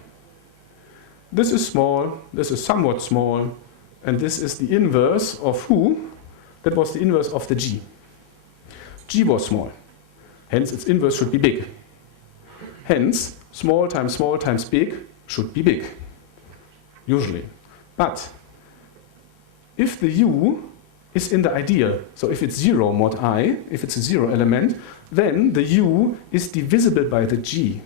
This is small, this is somewhat small, and this is the inverse of who? That was the inverse of the g. G was small, hence its inverse should be big. Hence, small times big should be big, usually. But if the u is in the ideal, so if it's 0 mod I, if it's a 0 element, then the u is divisible by the g.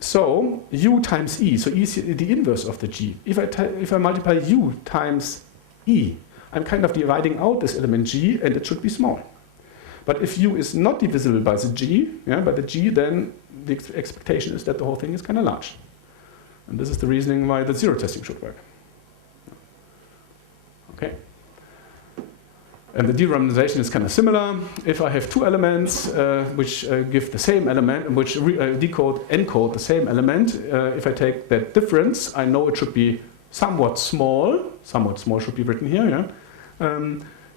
So u times e, so e is the inverse of the g. If I multiply u times e, I'm kind of dividing out this element g, and it should be small. But if u is not divisible by the g, then the expectation is that the whole thing is kind of large. And this is the reasoning why the zero testing should work. Okay. And the de-randomization is kind of similar. If I have two elements which give the same element, which encode the same element, if I take that difference, I know it should be somewhat small should be written here, yeah?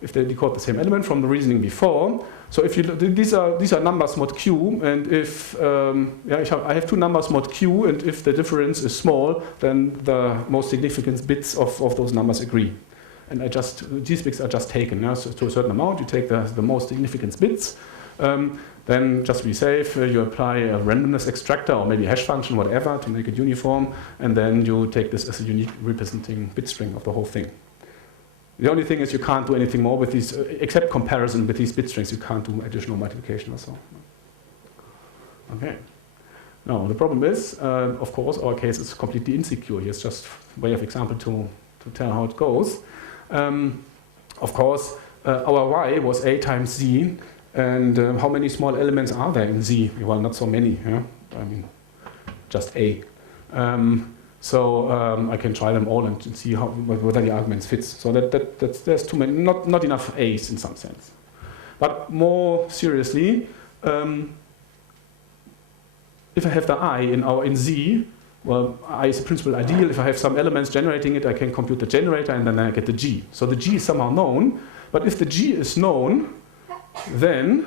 If they decode the same element from the reasoning before. So if you these are numbers mod q, and if I have two numbers mod q, and if the difference is small, then the most significant bits of those numbers agree. And these bits are just taken. Yeah? So to a certain amount, you take the most significant bits. Then just to be safe, you apply a randomness extractor or maybe a hash function, whatever, to make it uniform. And then you take this as a unique representing bit string of the whole thing. The only thing is you can't do anything more with these, except comparison with these bit strings. You can't do additional multiplication or so. Okay. Now, the problem is, of course, our case is completely insecure. Here's just a way of example to tell how it goes. Of course, our y was a times z, and how many small elements are there in z? Well, not so many. Yeah? I mean, just a. So I can try them all and see whether the arguments fits. So there's too many, not enough a's in some sense. But more seriously, if I have the I in z, well, I is a principal ideal. If I have some elements generating it, I can compute the generator, and then I get the g. So the g is somehow known. But if the g is known, then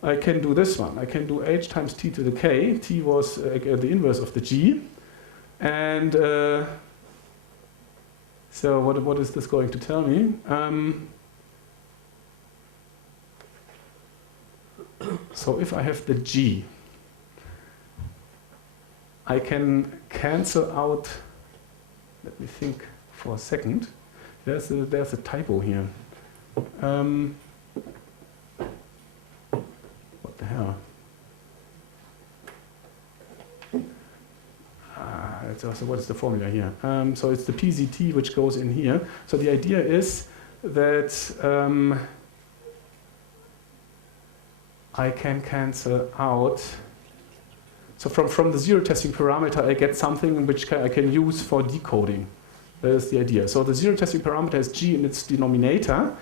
I can do this one. I can do h times t to the k. T was the inverse of the g. And so what is this going to tell me? So if I have the G, I can cancel out, let me think for a second. There's a typo here. What the hell? So what is the formula here? So it's the PZT which goes in here. So the idea is that I can cancel out. So from the zero testing parameter, I get something which I can use for decoding. That is the idea. So the zero testing parameter has G in its denominator,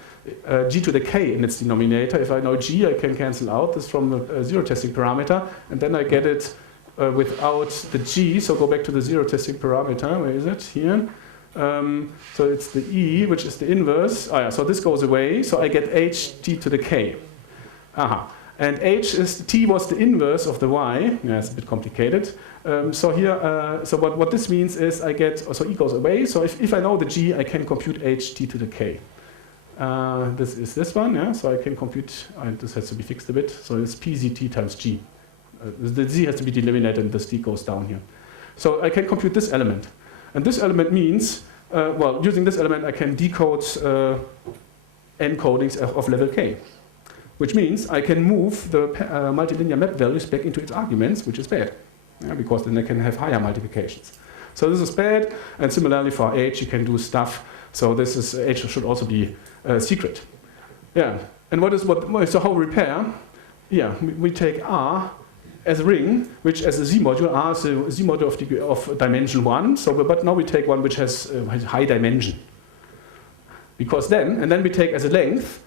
G to the K in its denominator. If I know G, I can cancel out this from the zero testing parameter, and then I get it without the G. So go back to the zero testing parameter. Where is it? Here. So it's the E, which is the inverse. Oh yeah, so this goes away. So I get H T to the K. Aha. And T was the inverse of the Y. Yeah, it's a bit complicated. So here, so what this means is I get, so E goes away. So if I know the G, I can compute H T to the K. This is this one, yeah. So I can compute, this has to be fixed a bit. So it's PZT times G. The Z has to be eliminated and this D goes down here. So I can compute this element. And this element means, well, using this element I can decode encodings of level K. Which means I can move the multilinear map values back into its arguments, which is bad, yeah, because then I can have higher multiplications. So this is bad, and similarly for H you can do stuff. So this is H should also be secret. Yeah, and so how repair? Yeah, we take R as a ring, which as a Z module, R is a Z module of dimension 1. So, but now we take one which has high dimension. Because then we take as a length.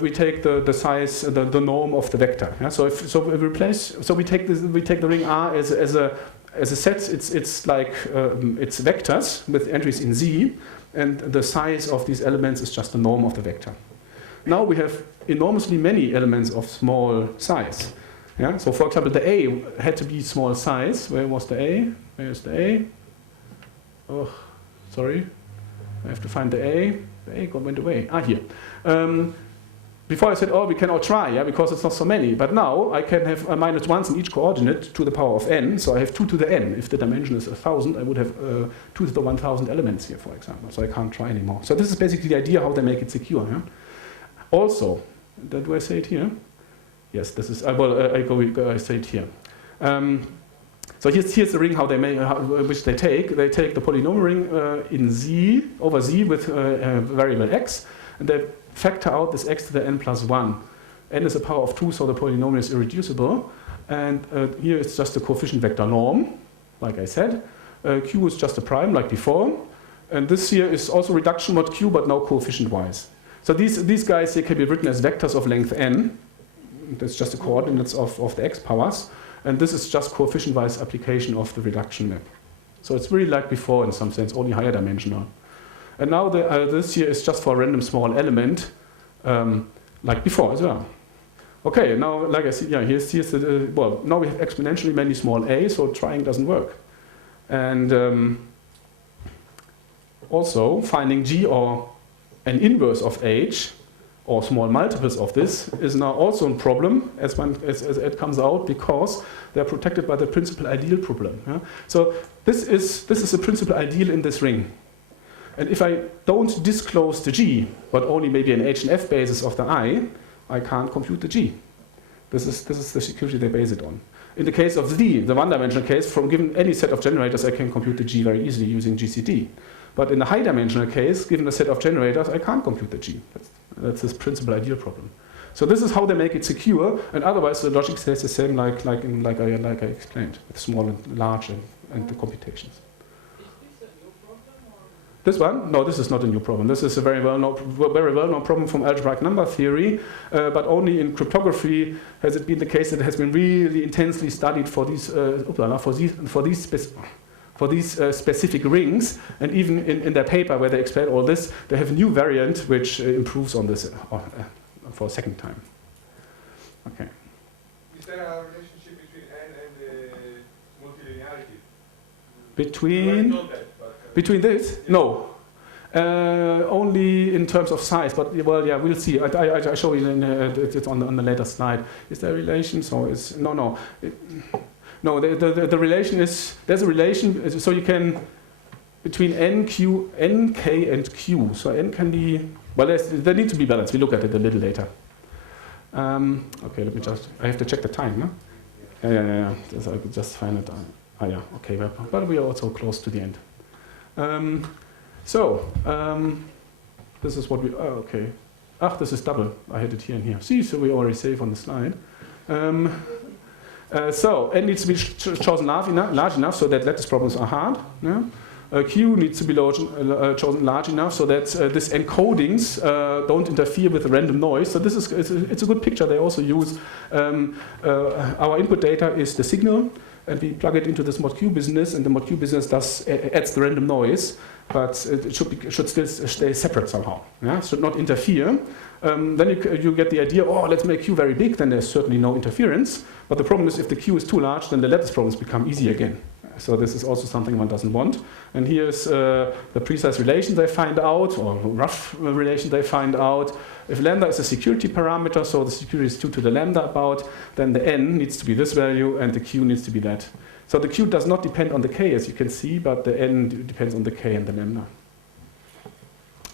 We take the size, the norm of the vector. Yeah? So we take the ring R as a set. It's like it's vectors with entries in Z, and the size of these elements is just the norm of the vector. Now we have enormously many elements of small size. Yeah. So for example, the A had to be small size. Where was the A? Where is the A? Oh, sorry. I have to find the A. The A went away. Ah, here. Before I said, oh, we can all try, yeah, because it's not so many. But now I can have minus 1s in each coordinate to the power of n. So I have 2 to the n. If the dimension is 1,000, I would have 2 to the 1,000 elements here, for example. So I can't try anymore. So this is basically the idea how they make it secure. Yeah? Also, do I say it here? Yes, this is, I say it here. So here's the ring how they make, which they take. They take the polynomial ring in Z, over Z with variable x, and they factor out this x to the n plus 1. N is a power of 2, so the polynomial is irreducible. And here it's just a coefficient vector norm, like I said. Q is just a prime, like before. And this here is also reduction mod Q, but now coefficient-wise. So these guys here can be written as vectors of length n. That's just the coordinates of the x powers. And this is just coefficient-wise application of the reduction map. So it's really like before in some sense, only higher dimensional. And now this here is just for a random small element, like before as well. Okay, now like I see, yeah, here's the, well, now we have exponentially many small a, so trying doesn't work. And also finding G or an inverse of H, or small multiples of this, is now also a problem as it comes out, because they're protected by the principal ideal problem. Yeah? So this is a principal ideal in this ring. And if I don't disclose the G, but only maybe an H and F basis of the I can't compute the G. This is the security they base it on. In the case of Z, the one-dimensional case, from given any set of generators, I can compute the G very easily using GCD. But in the high-dimensional case, given a set of generators, I can't compute the G. That's this principal ideal problem. So this is how they make it secure, and otherwise the logic stays the same like I explained, with small and large and the computations. This one? No, this is not a new problem. This is a very well-known problem from algebraic number theory, but only in cryptography has it been the case that it has been really intensely studied for these specific rings. And even in their paper where they explain all this, they have a new variant which improves on this for a second time. Okay. Is there a relationship between n and multilinearity? Between this? No. Only in terms of size, but well, yeah, we'll see. I show you it's on the later slide. Is there a relation? So it's no. The relation is there's a relation. So you can between n, k, and q. So n can be they need to be balanced. We look at it a little later. Okay, let me I have to check the time. No? Yeah. I could just find it. Yeah. Okay, but we are also close to the end. This is what we, okay. This is double. I had it here and here. See, so we already save on the slide. So n needs to be chosen large enough so that lattice problems are hard. Yeah? Q needs to be chosen large enough so that these encodings don't interfere with the random noise. So this is it's a good picture. They also use our input data is the signal, and we plug it into this mod Q business, and the mod Q business adds the random noise, but it should still stay separate somehow. Yeah, it should not interfere. Then you get the idea. Oh, let's make Q very big. Then there's certainly no interference. But the problem is if the Q is too large, then the lattice problems become easy again. So this is also something one doesn't want. And here's the precise relation they find out, or rough relation they find out. If lambda is a security parameter, so the security is 2 to the lambda about, then the n needs to be this value and the q needs to be that. So the q does not depend on the k, as you can see, but the n depends on the k and the lambda.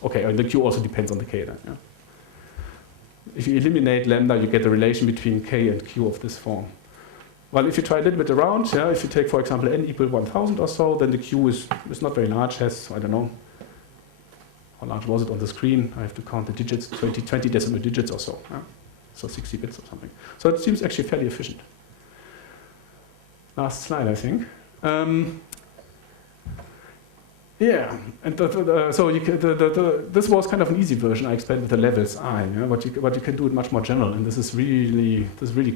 Okay, and the q also depends on the k then. Yeah. If you eliminate lambda, you get the relation between k and q of this form. Well, if you try a little bit around, yeah, if you take, for example, n equal 1000 or so, then the q is not very large, has, I don't know, how large was it on the screen? I have to count the digits, 20 decimal digits or so. Yeah? So 60 bits or something. So it seems actually fairly efficient. Last slide, I think. Yeah, and so this was kind of an easy version I explained with the levels I. Yeah? What you can do it much more general, and this is really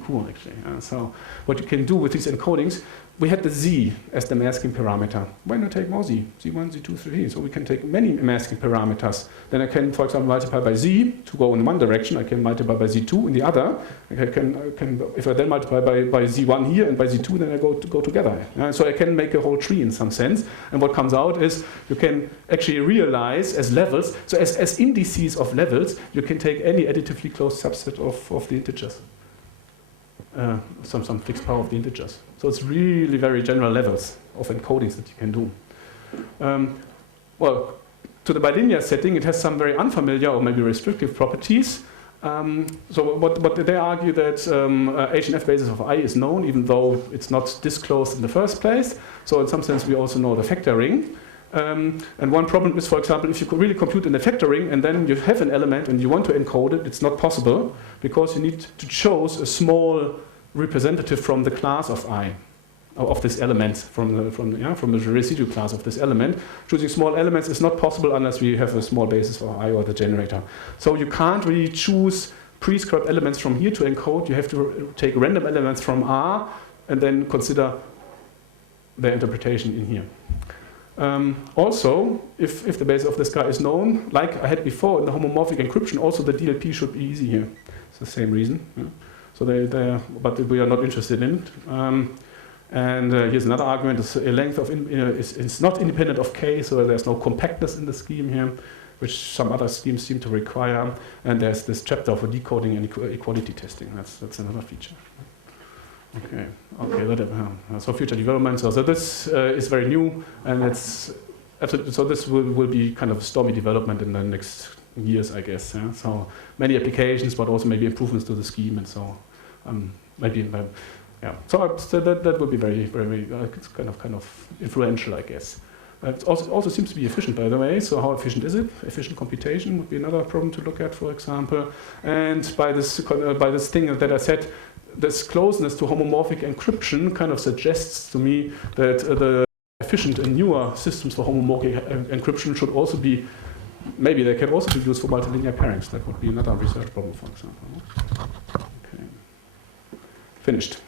cool actually. So what you can do with these encodings, we had the z as the masking parameter. Why not take more z? Z1, Z2, Z3. So we can take many masking parameters. Then I can, for example, multiply by z to go in one direction. I can multiply by z2 in the other. I can if I then multiply by z1 here and by z2, then I go together. So I can make a whole tree in some sense. And what comes out is you can actually realize as levels. So as indices of levels, you can take any additively closed subset of the integers. Some fixed power of the integers. So it's really very general levels of encodings that you can do. Well, to the bilinear setting, it has some very unfamiliar or maybe restrictive properties. So what they argue that H and F basis of I is known, even though it's not disclosed in the first place. So in some sense, we also know the factoring. And one problem is, for example, if you could really compute in the factoring and then you have an element and you want to encode it, it's not possible because you need to choose a small representative from the class of I, of this element, from the residual class of this element. Choosing small elements is not possible unless we have a small basis for I or the generator. So you can't really choose prescribed elements from here to encode. You have to take random elements from R and then consider their interpretation in here. Also, if the basis of this guy is known, like I had before in the homomorphic encryption, also the DLP should be easy here. It's the same reason. Yeah. So but we are not interested in it. And here's another argument: the length of is not independent of k, so there's no compactness in the scheme here, which some other schemes seem to require. And there's this chapter for decoding and equality testing. That's another feature. Okay. So future development. So this is very new, and it's absolutely. So this will be kind of a stormy development in the next years, I guess. Yeah? So many applications, but also maybe improvements to the scheme, and so maybe. Yeah. So that would be very it's kind of influential, I guess. It also seems to be efficient, by the way. So how efficient is it? Efficient computation would be another problem to look at, for example. And by this thing that I said, this closeness to homomorphic encryption kind of suggests to me that the efficient and newer systems for homomorphic encryption should also be, maybe they can also be used for multilinear pairings. That would be another research problem, for example. Okay. Finished.